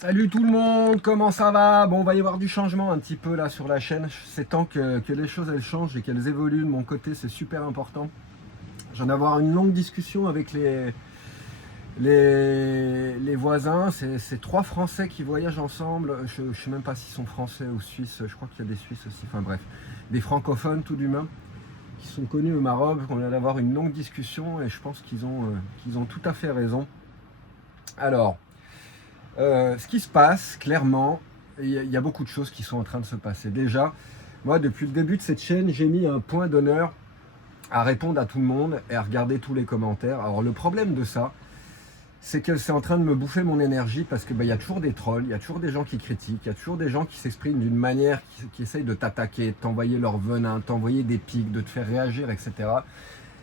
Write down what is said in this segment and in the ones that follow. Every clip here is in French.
Salut tout le monde, comment ça va? Bon, on va y avoir du changement un petit peu là sur la chaîne. C'est temps que les choses elles changent et qu'elles évoluent de mon côté, c'est super important. Je viens d'avoir une longue discussion avec les voisins. C'est trois Français qui voyagent ensemble. Je ne sais même pas s'ils sont Français ou Suisses, je crois qu'il y a des Suisses aussi. Enfin bref, des francophones tout du même qui sont connus au Maroc. On vient d'avoir une longue discussion et je pense qu'ils ont tout à fait raison. Alors, ce qui se passe, clairement, il y a beaucoup de choses qui sont en train de se passer. Déjà, moi, depuis le début de cette chaîne, j'ai mis un point d'honneur à répondre à tout le monde et à regarder tous les commentaires. Alors, le problème de ça, c'est que c'est en train de me bouffer mon énergie parce que il y a toujours des trolls, il y a toujours des gens qui critiquent, il y a toujours des gens qui s'expriment d'une manière, qui essayent de t'attaquer, de t'envoyer leur venin, t'envoyer des pics, de te faire réagir, etc.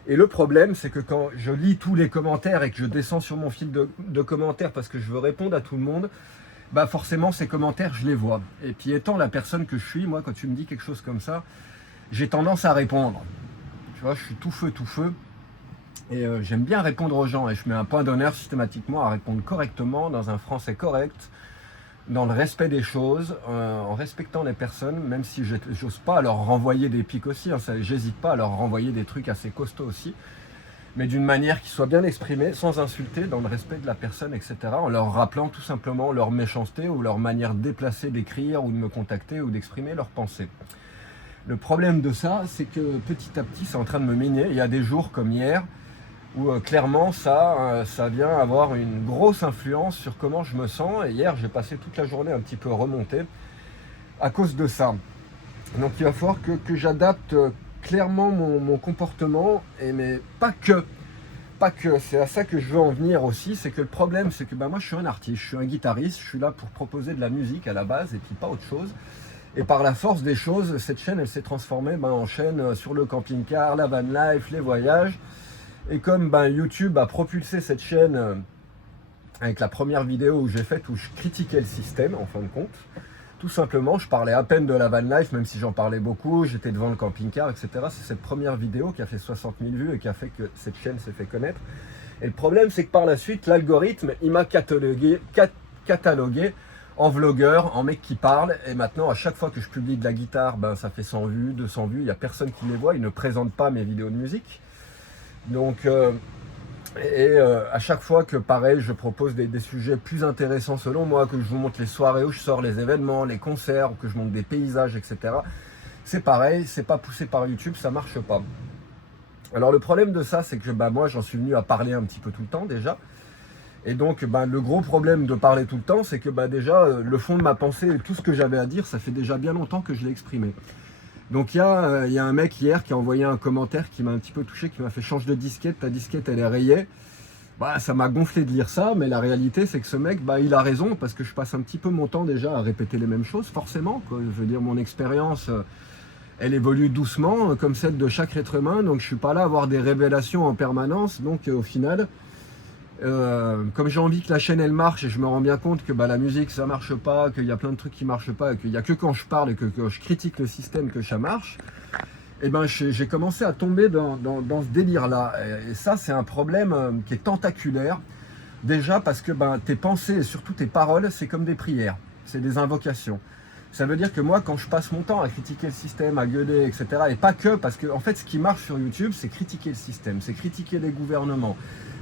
Et le problème, c'est que quand je lis tous les commentaires et que je descends sur mon fil de commentaires parce que je veux répondre à tout le monde, forcément ces commentaires, je les vois. Et puis étant la personne que je suis, moi, quand tu me dis quelque chose comme ça, j'ai tendance à répondre. Tu vois, je suis tout feu, tout feu. Et j'aime bien répondre aux gens. Et je mets un point d'honneur systématiquement à répondre correctement, dans un français correct, dans le respect des choses, en respectant les personnes, même si j'ose pas leur renvoyer des pics aussi, hein, j'hésite pas à leur renvoyer des trucs assez costauds aussi, mais d'une manière qui soit bien exprimée, sans insulter, dans le respect de la personne, etc., en leur rappelant tout simplement leur méchanceté ou leur manière déplacée d'écrire ou de me contacter ou d'exprimer leurs pensées. Le problème de ça, c'est que petit à petit, c'est en train de me miner. Il y a des jours comme hier, où clairement ça vient avoir une grosse influence sur comment je me sens. Et hier, j'ai passé toute la journée un petit peu remontée à cause de ça. Donc il va falloir que j'adapte clairement mon comportement, mais pas que. Pas que, c'est à ça que je veux en venir aussi, c'est que le problème, c'est que moi je suis un artiste, je suis un guitariste, je suis là pour proposer de la musique à la base et puis pas autre chose. Et par la force des choses, cette chaîne, elle s'est transformée en chaîne sur le camping-car, la van life, les voyages. Et comme YouTube a propulsé cette chaîne avec la première vidéo où j'ai faite, où je critiquais le système en fin de compte, tout simplement, je parlais à peine de la van life, même si j'en parlais beaucoup, j'étais devant le camping-car, etc. C'est cette première vidéo qui a fait 60 000 vues et qui a fait que cette chaîne s'est fait connaître. Et le problème, c'est que par la suite, l'algorithme, il m'a catalogué en vlogueur, en mec qui parle. Et maintenant, à chaque fois que je publie de la guitare, ça fait 100 vues, 200 vues, il n'y a personne qui les voit, ils ne présentent pas mes vidéos de musique. Donc, à chaque fois que pareil, je propose des sujets plus intéressants selon moi, que je vous montre les soirées où je sors, les événements, les concerts, que je montre des paysages, etc. C'est pareil, c'est pas poussé par YouTube, ça marche pas. Alors le problème de ça, c'est que moi j'en suis venu à parler un petit peu tout le temps déjà. Et donc le gros problème de parler tout le temps, c'est que déjà le fond de ma pensée et tout ce que j'avais à dire, ça fait déjà bien longtemps que je l'ai exprimé. Donc il y a un mec hier qui a envoyé un commentaire qui m'a un petit peu touché, qui m'a fait: change de disquette, ta disquette elle est rayée. Ça m'a gonflé de lire ça, mais la réalité c'est que ce mec, il a raison, parce que je passe un petit peu mon temps déjà à répéter les mêmes choses, forcément, quoi. Je veux dire, mon expérience, elle évolue doucement, comme celle de chaque être humain, donc je suis pas là à avoir des révélations en permanence. Donc au final, comme j'ai envie que la chaîne elle marche, et je me rends bien compte que la musique ça marche pas, qu'il y a plein de trucs qui marchent pas, et qu'il y a que quand je parle et que je critique le système que ça marche, et j'ai commencé à tomber dans ce délire là. Et ça, c'est un problème qui est tentaculaire. Déjà parce que tes pensées et surtout tes paroles, c'est comme des prières, c'est des invocations. Ça veut dire que moi, quand je passe mon temps à critiquer le système, à gueuler, etc., et pas que, parce que en fait, ce qui marche sur YouTube, c'est critiquer le système, c'est critiquer les gouvernements,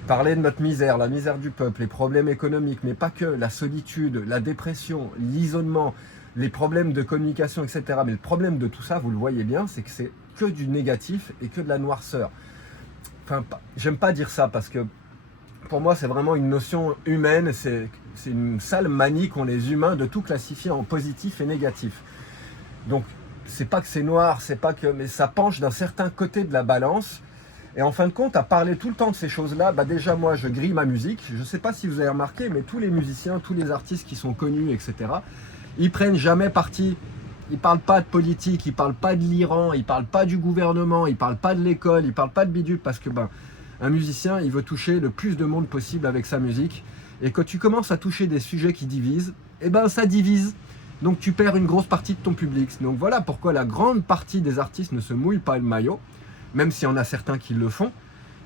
parler de notre misère, la misère du peuple, les problèmes économiques, mais pas que, la solitude, la dépression, l'isolement, les problèmes de communication, etc. Mais le problème de tout ça, vous le voyez bien, c'est que c'est que du négatif et que de la noirceur. Enfin, j'aime pas dire ça parce que pour moi, c'est vraiment une notion humaine, c'est une sale manie qu'ont les humains de tout classifier en positif et négatif. Donc, c'est pas que c'est noir, c'est pas que, mais ça penche d'un certain côté de la balance. Et en fin de compte, à parler tout le temps de ces choses-là, déjà moi, je grille ma musique. Je sais pas si vous avez remarqué, mais tous les musiciens, tous les artistes qui sont connus, etc., ils prennent jamais parti. Ils parlent pas de politique, ils parlent pas de l'Iran, ils parlent pas du gouvernement, ils parlent pas de l'école, ils parlent pas de bidule, parce que un musicien, il veut toucher le plus de monde possible avec sa musique. Et quand tu commences à toucher des sujets qui divisent, ça divise. Donc tu perds une grosse partie de ton public. Donc voilà pourquoi la grande partie des artistes ne se mouillent pas le maillot, même s'il y en a certains qui le font.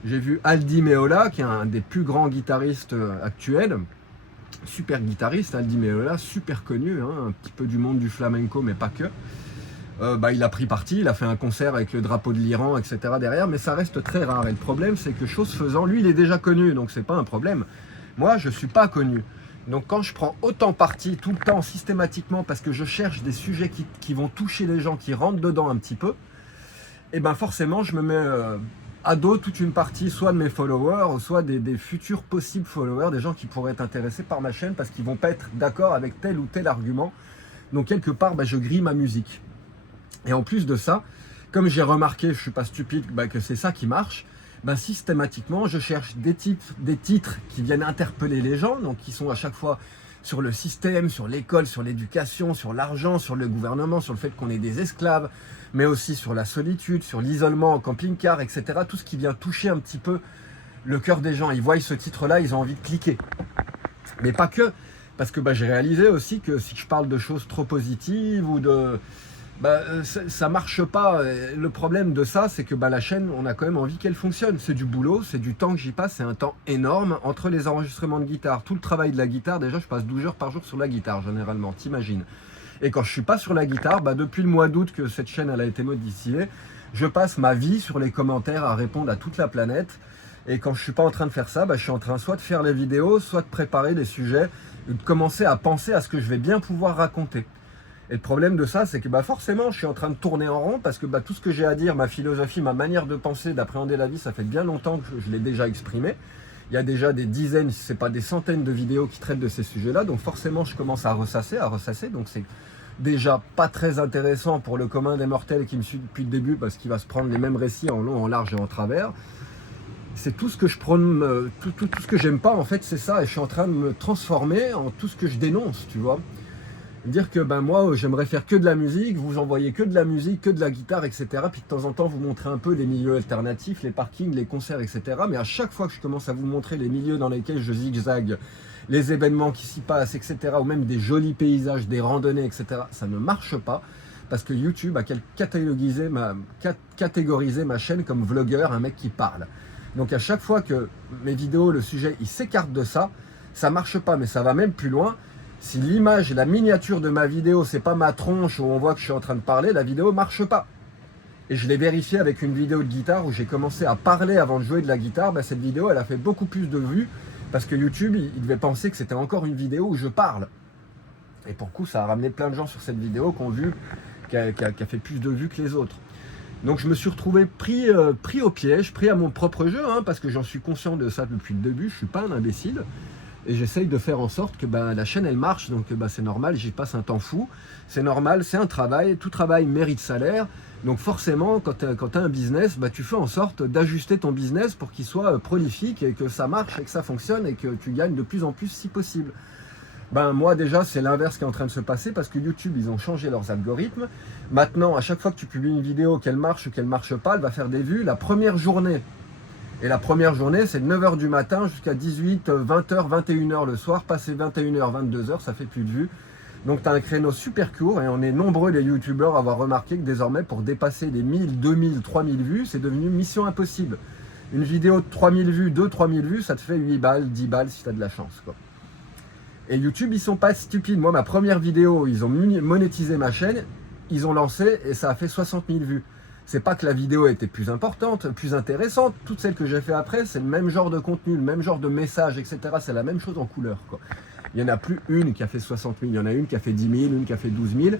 J'ai vu Aldi Meola, qui est un des plus grands guitaristes actuels. super guitariste, Aldi Meola, super connu, hein, un petit peu du monde du flamenco, mais pas que. Il a pris parti, il a fait un concert avec le drapeau de l'Iran, etc. derrière, mais ça reste très rare. Et le problème, c'est que chose faisant, lui, il est déjà connu, donc c'est pas un problème. Moi, je suis pas connu. Donc quand je prends autant parti, tout le temps, systématiquement, parce que je cherche des sujets qui vont toucher les gens, qui rentrent dedans un petit peu, et ben forcément, je me mets à dos toute une partie, soit de mes followers, soit des futurs possibles followers, des gens qui pourraient être intéressés par ma chaîne, parce qu'ils vont pas être d'accord avec tel ou tel argument. Donc quelque part, je grille ma musique. Et en plus de ça, comme j'ai remarqué, je suis pas stupide, que c'est ça qui marche, systématiquement, je cherche des titres qui viennent interpeller les gens, donc qui sont à chaque fois sur le système, sur l'école, sur l'éducation, sur l'argent, sur le gouvernement, sur le fait qu'on est des esclaves, mais aussi sur la solitude, sur l'isolement en camping-car, etc. Tout ce qui vient toucher un petit peu le cœur des gens. Ils voient ce titre-là, ils ont envie de cliquer. Mais pas que, parce que j'ai réalisé aussi que si je parle de choses trop positives ou de... ça marche pas. Le problème de ça, c'est que la chaîne, on a quand même envie qu'elle fonctionne. C'est du boulot, c'est du temps que j'y passe, c'est un temps énorme entre les enregistrements de guitare, tout le travail de la guitare. Déjà, je passe 12 heures par jour sur la guitare, généralement, t'imagines. Et quand je suis pas sur la guitare, depuis le mois d'août que cette chaîne elle a été modifiée, je passe ma vie sur les commentaires à répondre à toute la planète. Et quand je suis pas en train de faire ça, je suis en train soit de faire les vidéos, soit de préparer des sujets, de commencer à penser à ce que je vais bien pouvoir raconter. Et le problème de ça, c'est que forcément, je suis en train de tourner en rond parce que tout ce que j'ai à dire, ma philosophie, ma manière de penser, d'appréhender la vie, ça fait bien longtemps que je l'ai déjà exprimé. Il y a déjà des dizaines, si ce n'est pas des centaines de vidéos qui traitent de ces sujets-là. Donc forcément, je commence à ressasser. Donc c'est déjà pas très intéressant pour le commun des mortels qui me suit depuis le début parce qu'il va se prendre les mêmes récits en long, en large et en travers. C'est tout ce que je prône, tout ce que j'aime pas, en fait, c'est ça. Et je suis en train de me transformer en tout ce que je dénonce, tu vois. Dire que moi j'aimerais faire que de la musique, vous envoyez que de la musique, que de la guitare, etc. Puis de temps en temps vous montrer un peu les milieux alternatifs, les parkings, les concerts, etc. Mais à chaque fois que je commence à vous montrer les milieux dans lesquels je zigzague, les événements qui s'y passent, etc. Ou même des jolis paysages, des randonnées, etc. Ça ne marche pas parce que YouTube a catégorisé ma chaîne comme vlogueur, un mec qui parle. Donc à chaque fois que mes vidéos, le sujet, il s'écarte de ça, ça marche pas, mais ça va même plus loin. Si l'image et la miniature de ma vidéo, c'est pas ma tronche où on voit que je suis en train de parler, la vidéo marche pas. Et je l'ai vérifié avec une vidéo de guitare où j'ai commencé à parler avant de jouer de la guitare. Cette vidéo, elle a fait beaucoup plus de vues parce que YouTube, il devait penser que c'était encore une vidéo où je parle. Et pour le coup, ça a ramené plein de gens sur cette vidéo qui a fait plus de vues que les autres. Donc je me suis retrouvé pris au piège, pris à mon propre jeu, parce que j'en suis conscient de ça depuis le début, je suis pas un imbécile. Et j'essaye de faire en sorte que la chaîne elle marche, donc c'est normal, j'y passe un temps fou, c'est normal, c'est un travail, tout travail mérite salaire, donc forcément quand tu as un business, tu fais en sorte d'ajuster ton business pour qu'il soit prolifique et que ça marche et que ça fonctionne et que tu gagnes de plus en plus si possible. Moi déjà c'est l'inverse qui est en train de se passer parce que YouTube ils ont changé leurs algorithmes. Maintenant à chaque fois que tu publies une vidéo, qu'elle marche ou qu'elle marche pas, elle va faire des vues la première journée. Et la première journée, c'est de 9h du matin jusqu'à 18, 20h, 21h le soir. Passé 21h, 22h, ça fait plus de vues. Donc tu as un créneau super court et on est nombreux les youtubeurs à avoir remarqué que désormais pour dépasser les 1000, 2000, 3000 vues, c'est devenu mission impossible. Une vidéo de 3000 vues, 2-3000 vues, ça te fait 8 balles, 10 balles si tu as de la chance, quoi. Et YouTube, ils sont pas stupides. Moi, ma première vidéo, ils ont monétisé ma chaîne, ils ont lancé et ça a fait 60 000 vues. C'est pas que la vidéo était plus importante, plus intéressante. Toutes celles que j'ai fait après, c'est le même genre de contenu, le même genre de message, etc. C'est la même chose en couleur, quoi. Il n'y en a plus une qui a fait 60 000, il y en a une qui a fait 10 000, une qui a fait 12 000.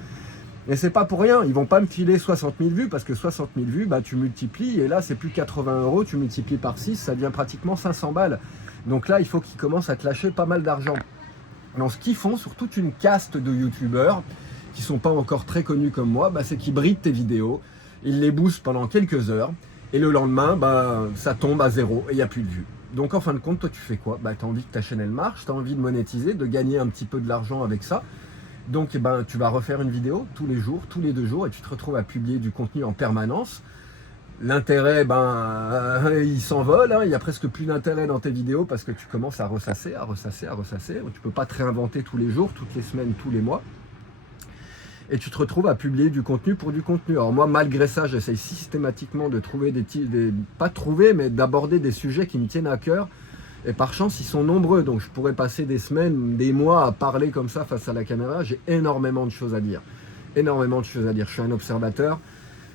Et c'est pas pour rien, ils vont pas me filer 60 000 vues parce que 60 000 vues, tu multiplies et là c'est plus 80 €, tu multiplies par 6, ça devient pratiquement 500 balles. Donc là, il faut qu'ils commencent à te lâcher pas mal d'argent. Donc ce qu'ils font sur toute une caste de youtubeurs qui sont pas encore très connus comme moi, c'est qu'ils brident tes vidéos. Ils les boostent pendant quelques heures et le lendemain, ça tombe à zéro et il n'y a plus de vues. Donc en fin de compte, toi tu fais quoi? Tu as envie que ta chaîne elle marche, tu as envie de monétiser, de gagner un petit peu de l'argent avec ça. Donc tu vas refaire une vidéo tous les jours, tous les 2 jours et tu te retrouves à publier du contenu en permanence. L'intérêt, il s'envole, il n'y a presque plus d'intérêt dans tes vidéos parce que tu commences à ressasser. Tu peux pas te réinventer tous les jours, toutes les semaines, tous les mois. Et tu te retrouves à publier du contenu pour du contenu. Alors moi, malgré ça, j'essaye systématiquement de trouver mais d'aborder des sujets qui me tiennent à cœur, Et par chance, ils sont nombreux, donc je pourrais passer des semaines, des mois à parler comme ça face à la caméra. J'ai énormément de choses à dire. Énormément de choses à dire. Je suis un observateur.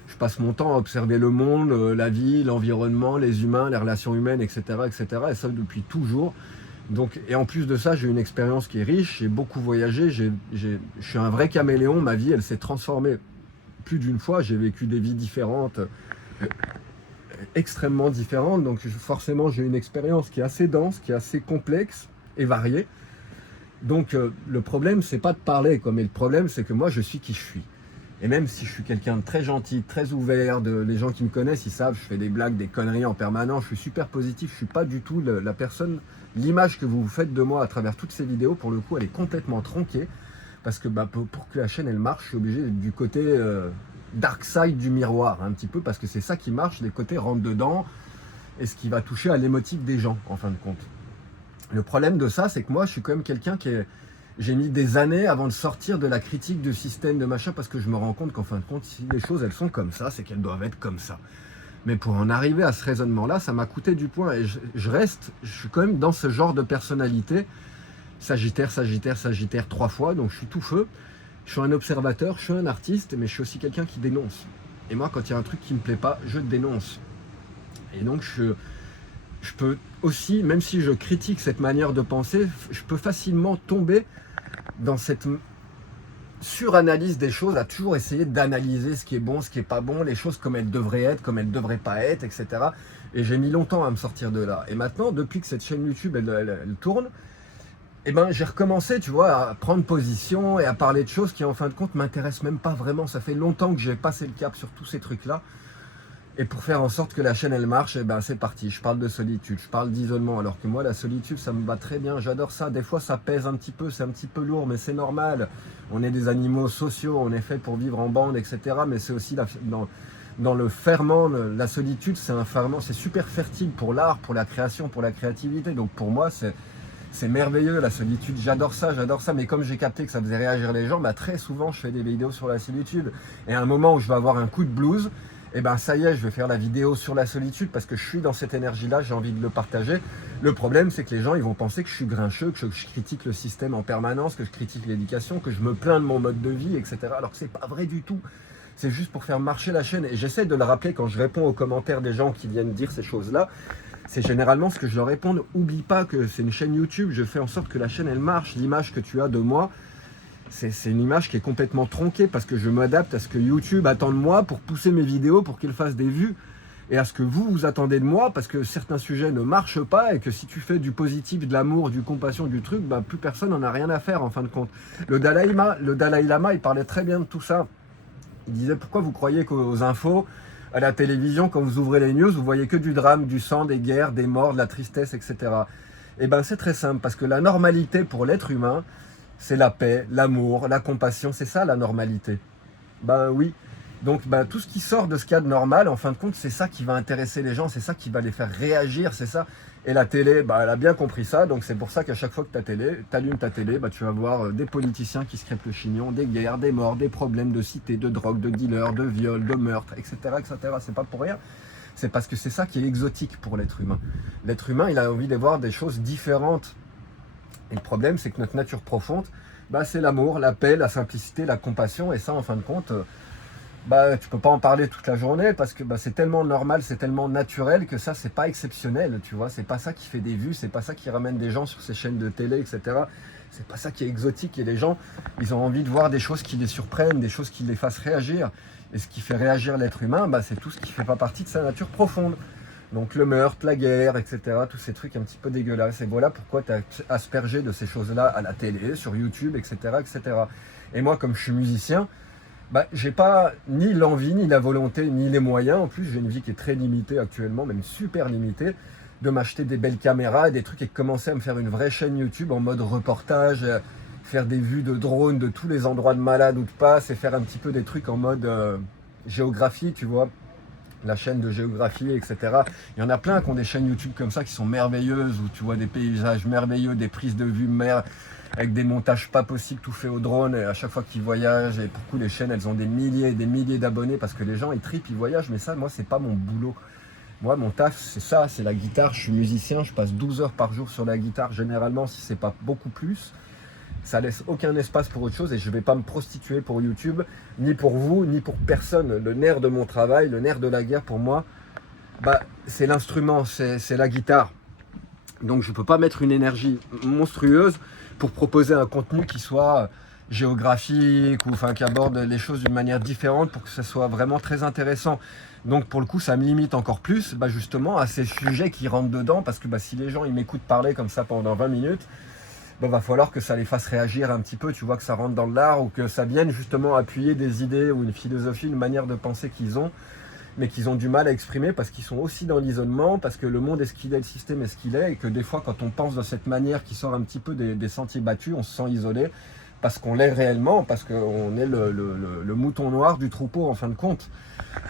Je passe mon temps à observer le monde, la vie, l'environnement, les humains, les relations humaines, etc., etc. Et ça depuis toujours. Donc, et en plus de ça, j'ai une expérience qui est riche. J'ai beaucoup voyagé. Je suis un vrai caméléon. Ma vie, elle s'est transformée plus d'une fois. J'ai vécu des vies différentes, extrêmement différentes. Donc forcément, j'ai une expérience qui est assez dense, qui est assez complexe et variée. Donc le problème, c'est pas de parler, quoi, mais le problème, c'est que moi, je suis qui je suis. Et même si je suis quelqu'un de très gentil, très ouvert, les gens qui me connaissent, ils savent, je fais des blagues, des conneries en permanence, je suis super positif, je suis pas du tout la personne, l'image que vous vous faites de moi à travers toutes ces vidéos, pour le coup, elle est complètement tronquée, parce que pour que la chaîne, elle marche, je suis obligé du côté dark side du miroir, un petit peu, parce que c'est ça qui marche, les côtés rentrent dedans, et ce qui va toucher à l'émotique des gens, en fin de compte. Le problème de ça, c'est que moi, je suis quand même quelqu'un qui est... J'ai mis des années avant de sortir de la critique du système de machin, parce que je me rends compte qu'en fin de compte, si les choses, elles sont comme ça, c'est qu'elles doivent être comme ça. Mais pour en arriver à ce raisonnement-là, ça m'a coûté du poing. Et je suis quand même dans ce genre de personnalité. Sagittaire, Sagittaire, Sagittaire 3 fois, donc je suis tout feu. Je suis un observateur, je suis un artiste, mais je suis aussi quelqu'un qui dénonce. Et moi, quand il y a un truc qui ne me plaît pas, je dénonce. Et donc, je peux aussi, même si je critique cette manière de penser, je peux facilement tomber dans cette suranalyse des choses, à toujours essayer d'analyser ce qui est bon, ce qui est pas bon, les choses comme elles devraient être, comme elles devraient pas être, etc. Et j'ai mis longtemps à me sortir de là. Et maintenant, depuis que cette chaîne YouTube, elle tourne, eh ben, j'ai recommencé, tu vois, à prendre position et à parler de choses qui, en fin de compte, m'intéressent même pas vraiment. Ça fait longtemps que j'ai passé le cap sur tous ces trucs-là. Et pour faire en sorte que la chaîne elle marche, eh ben c'est parti. Je parle de solitude, je parle d'isolement. Alors que moi, la solitude, ça me va très bien. J'adore ça. Des fois, ça pèse un petit peu, c'est un petit peu lourd, mais c'est normal. On est des animaux sociaux, on est fait pour vivre en bande, etc. Mais c'est aussi dans le ferment, la solitude, c'est un ferment, c'est super fertile pour l'art, pour la création, pour la créativité. Donc pour moi, c'est merveilleux la solitude. J'adore ça, j'adore ça. Mais comme j'ai capté que ça faisait réagir les gens, bah très souvent, je fais des vidéos sur la solitude. Et à un moment où je vais avoir un coup de blues, et ben ça y est, je vais faire la vidéo sur la solitude parce que je suis dans cette énergie-là, j'ai envie de le partager. Le problème, c'est que les gens, ils vont penser que je suis grincheux, que je critique le système en permanence, que je critique l'éducation, que je me plains de mon mode de vie, etc. Alors que c'est pas vrai du tout. C'est juste pour faire marcher la chaîne. Et j'essaie de le rappeler quand je réponds aux commentaires des gens qui viennent dire ces choses-là. C'est généralement ce que je leur réponds. Oublie pas que c'est une chaîne YouTube, je fais en sorte que la chaîne, elle marche. L'image que tu as de moi, c'est une image qui est complètement tronquée parce que je m'adapte à ce que YouTube attend de moi pour pousser mes vidéos, pour qu'il fasse des vues, et à ce que vous attendez de moi parce que certains sujets ne marchent pas et que si tu fais du positif, de l'amour, du compassion, du truc, bah, plus personne n'en a rien à faire en fin de compte. Le Dalai Lama, il parlait très bien de tout ça. Il disait pourquoi vous croyez qu'aux infos, à la télévision, quand vous ouvrez les news, vous voyez que du drame, du sang, des guerres, des morts, de la tristesse, etc. Et ben c'est très simple parce que la normalité pour l'être humain, c'est la paix, l'amour, la compassion, c'est ça la normalité. Ben oui. Donc ben, tout ce qui sort de ce qu'il y a de normal, en fin de compte, c'est ça qui va intéresser les gens, c'est ça qui va les faire réagir, c'est ça. Et la télé, ben, elle a bien compris ça, donc c'est pour ça qu'à chaque fois que tu allumes ta télé, ben, tu vas voir des politiciens qui se crêpent le chignon, des guerres, des morts, des problèmes de cité, de drogue, de dealers, de viols, de meurtres, etc. etc. C'est pas pour rien. C'est parce que c'est ça qui est exotique pour l'être humain. L'être humain, il a envie de voir des choses différentes. Et le problème, c'est que notre nature profonde, bah, c'est l'amour, la paix, la simplicité, la compassion. Et ça, en fin de compte, bah, tu peux pas en parler toute la journée parce que bah, c'est tellement normal, c'est tellement naturel que ça, c'est pas exceptionnel, tu vois. C'est pas ça qui fait des vues, c'est pas ça qui ramène des gens sur ces chaînes de télé, etc. C'est pas ça qui est exotique. Et les gens, ils ont envie de voir des choses qui les surprennent, des choses qui les fassent réagir. Et ce qui fait réagir l'être humain, bah, c'est tout ce qui fait pas partie de sa nature profonde. Donc le meurtre, la guerre, etc. Tous ces trucs un petit peu dégueulasses. Et voilà pourquoi tu as aspergé de ces choses-là à la télé, sur YouTube, etc., etc. Et moi, comme je suis musicien, bah, j'ai pas ni l'envie, ni la volonté, ni les moyens. En plus, j'ai une vie qui est très limitée actuellement, même super limitée, de m'acheter des belles caméras et des trucs et de commencer à me faire une vraie chaîne YouTube en mode reportage, faire des vues de drone de tous les endroits de malade où tu passes et faire un petit peu des trucs en mode géographie, tu vois. La chaîne de géographie, etc. Il y en a plein qui ont des chaînes YouTube comme ça qui sont merveilleuses, où tu vois des paysages merveilleux, des prises de vue avec des montages pas possibles, tout fait au drone, et à chaque fois qu'ils voyagent, et pour coup les chaînes elles ont des milliers et des milliers d'abonnés parce que les gens ils tripent, ils voyagent, mais ça moi c'est pas mon boulot. Moi, mon taf, c'est ça, c'est la guitare. Je suis musicien, je passe 12 heures par jour sur la guitare, généralement, si c'est pas beaucoup plus. Ça laisse aucun espace pour autre chose et je ne vais pas me prostituer pour YouTube, ni pour vous, ni pour personne. Le nerf de mon travail, le nerf de la guerre pour moi, bah, c'est l'instrument, c'est la guitare. Donc je ne peux pas mettre une énergie monstrueuse pour proposer un contenu qui soit géographique ou enfin qui aborde les choses d'une manière différente pour que ça soit vraiment très intéressant. Donc pour le coup, ça me limite encore plus bah, justement à ces sujets qui rentrent dedans parce que bah, si les gens ils m'écoutent parler comme ça pendant 20 minutes, bah, va falloir que ça les fasse réagir un petit peu, tu vois, que ça rentre dans l'art ou que ça vienne justement appuyer des idées ou une philosophie, une manière de penser qu'ils ont, mais qu'ils ont du mal à exprimer parce qu'ils sont aussi dans l'isolement, parce que le monde est ce qu'il est, le système est ce qu'il est, et que des fois quand on pense de cette manière qui sort un petit peu des sentiers battus, on se sent isolé parce qu'on l'est réellement, parce qu'on est le mouton noir du troupeau en fin de compte.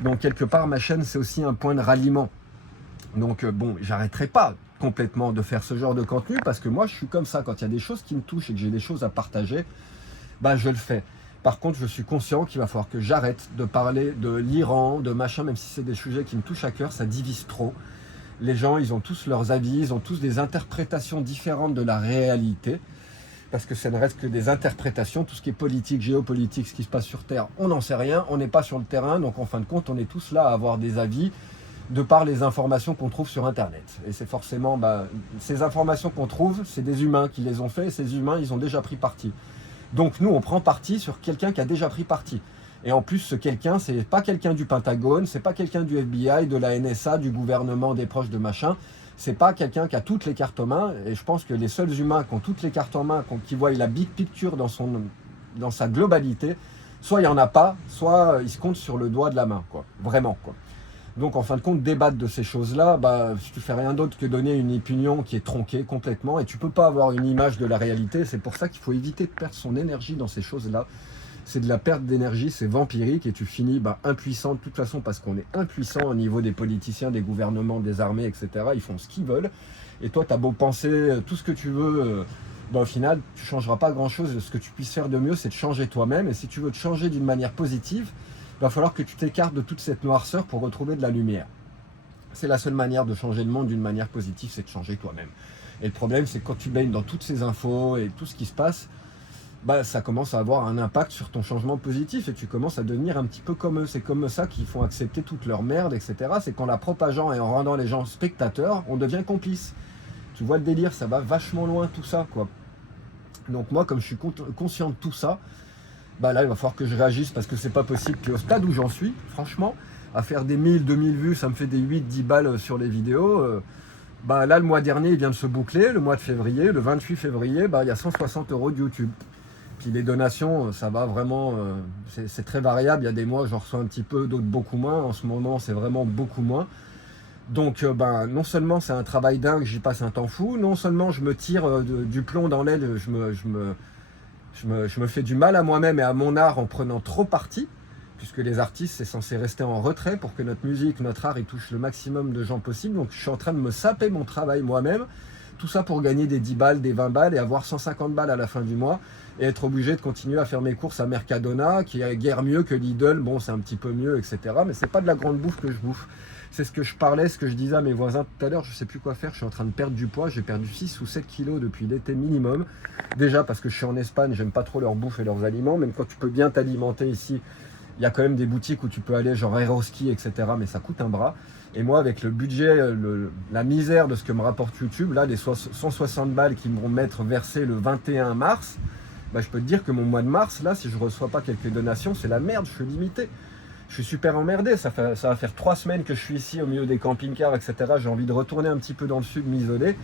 Donc quelque part, ma chaîne, c'est aussi un point de ralliement. Donc bon, j'arrêterai pas complètement de faire ce genre de contenu parce que moi je suis comme ça, quand il y a des choses qui me touchent et que j'ai des choses à partager, bah je le fais. Par contre, je suis conscient qu'il va falloir que j'arrête de parler de l'Iran, de machin, même si c'est des sujets qui me touchent à cœur, ça divise trop. Les gens, ils ont tous leurs avis, ils ont tous des interprétations différentes de la réalité, parce que ça ne reste que des interprétations. Tout ce qui est politique, géopolitique, ce qui se passe sur Terre, on n'en sait rien, on n'est pas sur le terrain, donc en fin de compte, on est tous là à avoir des avis, de par les informations qu'on trouve sur Internet. Et c'est forcément, ces informations qu'on trouve, c'est des humains qui les ont fait, et ces humains, ils ont déjà pris parti. Donc nous, on prend parti sur quelqu'un qui a déjà pris parti. Et en plus, ce quelqu'un, c'est pas quelqu'un du Pentagone, c'est pas quelqu'un du FBI, de la NSA, du gouvernement, des proches de machin, c'est pas quelqu'un qui a toutes les cartes en main, et je pense que les seuls humains qui ont toutes les cartes en main, qui voient la big picture dans sa globalité, soit il n'y en a pas, soit ils se comptent sur le doigt de la main, quoi. Vraiment, quoi. Donc en fin de compte, débattre de ces choses-là, tu fais rien d'autre que donner une opinion qui est tronquée complètement et tu peux pas avoir une image de la réalité. C'est pour ça qu'il faut éviter de perdre son énergie dans ces choses-là. C'est de la perte d'énergie, c'est vampirique et tu finis impuissant de toute façon parce qu'on est impuissant au niveau des politiciens, des gouvernements, des armées, etc. Ils font ce qu'ils veulent. Et toi, tu as beau penser tout ce que tu veux, au final, tu ne changeras pas grand-chose. Ce que tu puisses faire de mieux, c'est de changer toi-même. Et si tu veux te changer d'une manière positive, il va falloir que tu t'écartes de toute cette noirceur pour retrouver de la lumière. C'est la seule manière de changer le monde d'une manière positive, c'est de changer toi-même. Et le problème, c'est que quand tu baignes dans toutes ces infos et tout ce qui se passe, ça commence à avoir un impact sur ton changement positif et tu commences à devenir un petit peu comme eux. C'est comme ça qu'ils font accepter toute leur merde, etc. C'est qu'en la propageant et en rendant les gens spectateurs, on devient complice. Tu vois le délire, ça va vachement loin tout ça, quoi. Donc moi, comme je suis conscient de tout ça, là, il va falloir que je réagisse parce que c'est pas possible qu'au stade où j'en suis, franchement, à faire des 1000, 2000 vues, ça me fait des 8, 10 balles sur les vidéos. Là, le mois dernier, il vient de se boucler, le mois de février, le 28 février, il y a 160 € de YouTube. Puis les donations, ça va vraiment, c'est très variable. Il y a des mois, j'en reçois un petit peu, d'autres beaucoup moins. En ce moment, c'est vraiment beaucoup moins. Donc, non seulement c'est un travail dingue, j'y passe un temps fou, non seulement je me tire du plomb dans l'aile, je me fais du mal à moi-même et à mon art en prenant trop parti, puisque les artistes, c'est censé rester en retrait pour que notre musique, notre art, il touche le maximum de gens possible. Donc je suis en train de me saper mon travail moi-même, tout ça pour gagner des 10 balles, des 20 balles et avoir 150 balles à la fin du mois et être obligé de continuer à faire mes courses à Mercadona, qui est guère mieux que Lidl, bon c'est un petit peu mieux, etc. Mais c'est pas de la grande bouffe que je bouffe. C'est ce que je parlais, ce que je disais à mes voisins tout à l'heure, je sais plus quoi faire, je suis en train de perdre du poids, j'ai perdu 6 ou 7 kilos depuis l'été minimum. Déjà parce que je suis en Espagne, j'aime pas trop leur bouffe et leurs aliments, même quand tu peux bien t'alimenter ici, il y a quand même des boutiques où tu peux aller, genre Aeroski, etc. Mais ça coûte un bras. Et moi, avec le budget, la misère de ce que me rapporte YouTube, là, les 160 balles qu'ils vont m'être versées le 21 mars, je peux te dire que mon mois de mars, là, si je reçois pas quelques donations, c'est la merde, je suis limité. Je suis super emmerdé, ça va faire 3 semaines que je suis ici au milieu des camping-cars, etc. J'ai envie de retourner un petit peu dans le sud, m'isoler.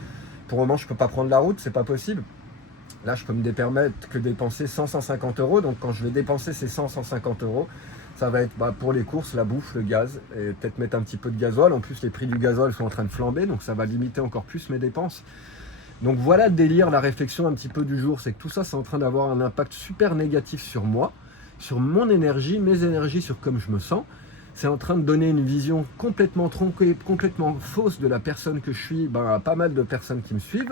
Pour le moment, je ne peux pas prendre la route, c'est pas possible. Là, je peux me permettre que dépenser 100-150 €. Donc, quand je vais dépenser ces 100-150 €, ça va être pour les courses, la bouffe, le gaz, et peut-être mettre un petit peu de gasoil. En plus, les prix du gasoil sont en train de flamber, donc ça va limiter encore plus mes dépenses. Donc, voilà le délire, la réflexion un petit peu du jour. C'est que tout ça, c'est en train d'avoir un impact super négatif sur moi, sur mon énergie, mes énergies, sur comme je me sens. C'est en train de donner une vision complètement tronquée, complètement fausse de la personne que je suis à pas mal de personnes qui me suivent.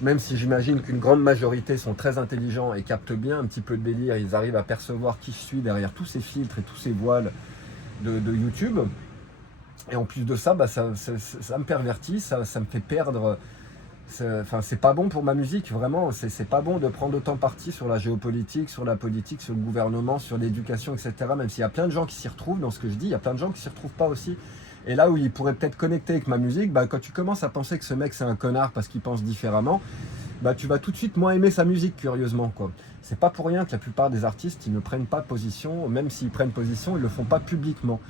Même si j'imagine qu'une grande majorité sont très intelligents et captent bien un petit peu de délire, ils arrivent à percevoir qui je suis derrière tous ces filtres et tous ces voiles de YouTube. Et en plus de ça, bah, ça me pervertit, ça me fait perdre. Enfin, c'est pas bon pour ma musique, vraiment. C'est pas bon de prendre autant parti sur la géopolitique, sur la politique, sur le gouvernement, sur l'éducation, etc. Même s'il y a plein de gens qui s'y retrouvent dans ce que je dis, il y a plein de gens qui s'y retrouvent pas aussi. Et là où ils pourraient peut-être connecter avec ma musique, bah, quand tu commences à penser que ce mec c'est un connard parce qu'il pense différemment, bah, tu vas tout de suite moins aimer sa musique, curieusement, quoi. C'est pas pour rien que la plupart des artistes, ils ne prennent pas position, même s'ils prennent position, ils le font pas publiquement.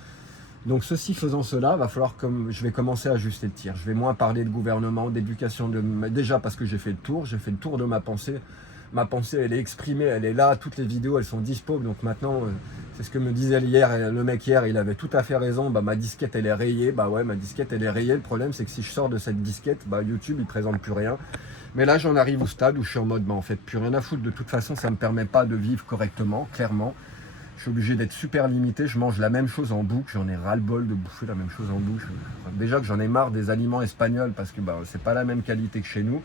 Donc ceci faisant cela, va falloir que je vais commencer à ajuster le tir. Je vais moins parler de gouvernement, d'éducation, déjà parce que j'ai fait le tour de ma pensée. Ma pensée, elle est exprimée, elle est là, toutes les vidéos, elles sont dispo. Donc maintenant, c'est ce que me disait hier, le mec hier, il avait tout à fait raison. Bah, ma disquette, elle est rayée. Bah ouais, ma disquette, elle est rayée. Le problème, c'est que si je sors de cette disquette, bah, YouTube, il présente plus rien. Mais là, j'en arrive au stade où je suis en mode, bah, en fait, plus rien à foutre. De toute façon, ça ne me permet pas de vivre correctement, clairement. Je suis obligé d'être super limité, je mange la même chose en boucle, j'en ai ras-le-bol de bouffer la même chose en bouche. Déjà que j'en ai marre des aliments espagnols parce que bah, c'est pas la même qualité que chez nous.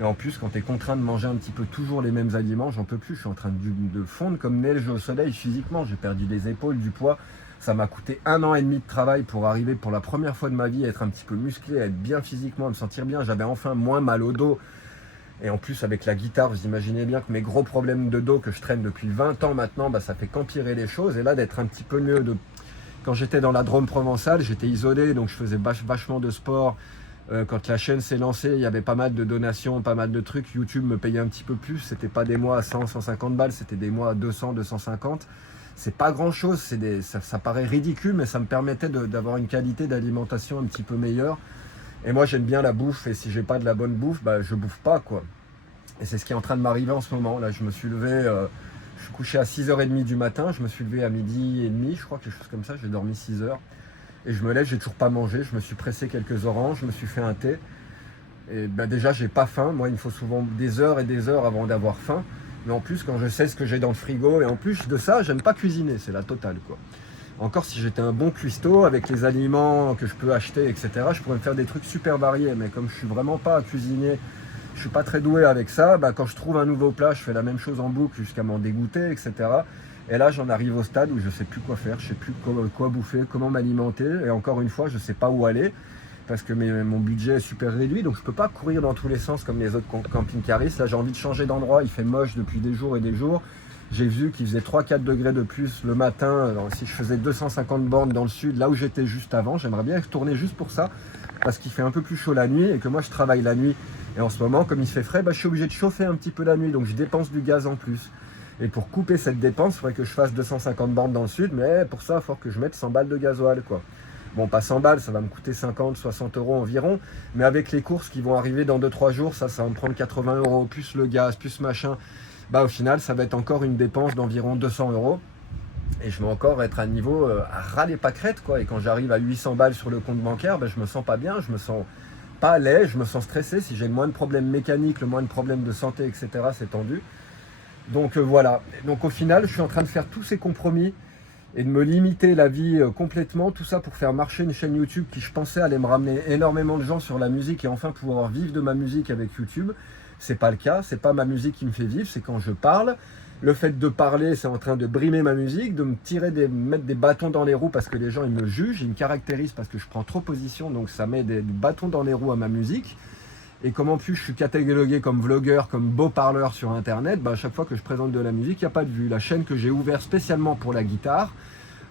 Et en plus, quand tu es contraint de manger un petit peu toujours les mêmes aliments, j'en peux plus. Je suis en train de fondre comme neige au soleil physiquement. J'ai perdu des épaules, du poids. Ça m'a coûté 1 an et demi de travail pour arriver pour la première fois de ma vie à être un petit peu musclé, à être bien physiquement, à me sentir bien. J'avais enfin moins mal au dos. Et en plus, avec la guitare, vous imaginez bien que mes gros problèmes de dos que je traîne depuis 20 ans maintenant, bah, ça fait qu'empirer les choses. Et là, d'être un petit peu mieux. Quand j'étais dans la Drôme provençale, j'étais isolé, donc je faisais vachement de sport. Quand la chaîne s'est lancée, il y avait pas mal de donations, pas mal de trucs. YouTube me payait un petit peu plus. C'était pas des mois à 100, 150 balles, c'était des mois à 200, 250. C'est pas grand chose, ça paraît ridicule, mais ça me permettait d'avoir une qualité d'alimentation un petit peu meilleure. Et moi, j'aime bien la bouffe, et si j'ai pas de la bonne bouffe, bah, je bouffe pas, quoi. Et c'est ce qui est en train de m'arriver en ce moment. Là, je me suis levé, je suis couché à 6h30 du matin, je me suis levé à 12h30, je crois, quelque chose comme ça, j'ai dormi 6 heures. Et je me lève, j'ai toujours pas mangé, je me suis pressé quelques oranges, je me suis fait un thé. Et ben déjà, j'ai pas faim. Moi, il me faut souvent des heures et des heures avant d'avoir faim. Mais en plus, quand je sais ce que j'ai dans le frigo, et en plus de ça, j'aime pas cuisiner, c'est la totale, quoi. Encore si j'étais un bon cuistot avec les aliments que je peux acheter, etc., je pourrais me faire des trucs super variés. Mais comme je suis vraiment pas à cuisiner, je suis pas très doué avec ça, bah, quand je trouve un nouveau plat, je fais la même chose en boucle jusqu'à m'en dégoûter, etc. Et là, j'en arrive au stade où je sais plus quoi faire, je sais plus quoi bouffer, comment m'alimenter. Et encore une fois, je sais pas où aller parce que mon budget est super réduit, donc je peux pas courir dans tous les sens comme les autres camping-caristes. Là, j'ai envie de changer d'endroit, il fait moche depuis des jours et des jours. J'ai vu qu'il faisait 3-4 degrés de plus le matin. Alors, si je faisais 250 bornes dans le sud, là où j'étais juste avant, j'aimerais bien retourner juste pour ça, parce qu'il fait un peu plus chaud la nuit et que moi je travaille la nuit. Et en ce moment, comme il fait frais, bah, je suis obligé de chauffer un petit peu la nuit, donc je dépense du gaz en plus. Et pour couper cette dépense, il faudrait que je fasse 250 bornes dans le sud, mais pour ça, il faut que je mette 100 balles de gasoil, quoi. Bon, pas 100 balles, ça va me coûter 50, 60 euros environ, mais avec les courses qui vont arriver dans 2-3 jours, ça va me prendre 80 euros, plus le gaz, plus machin. Bah, au final, ça va être encore une dépense d'environ 200 euros. Et je vais encore être à niveau à ras les pâquerettes, quoi. Et quand j'arrive à 800 balles sur le compte bancaire, bah, je me sens pas bien, je me sens pas à l'aise, je me sens stressé. Si j'ai le moins de problèmes mécaniques, le moins de problèmes de santé, etc., c'est tendu. Donc voilà. Donc au final, je suis en train de faire tous ces compromis et de me limiter la vie complètement. Tout ça pour faire marcher une chaîne YouTube qui, je pensais, allait me ramener énormément de gens sur la musique et enfin pouvoir vivre de ma musique avec YouTube. C'est pas le cas, c'est pas ma musique qui me fait vivre, c'est quand je parle. Le fait de parler, c'est en train de brimer ma musique, de me mettre des bâtons dans les roues parce que les gens ils me jugent, ils me caractérisent parce que je prends trop position, donc ça met des bâtons dans les roues à ma musique. Et comme en plus je suis catalogué comme vlogueur, comme beau parleur sur internet, bah à chaque fois que je présente de la musique, il n'y a pas de vues. La chaîne que j'ai ouverte spécialement pour la guitare,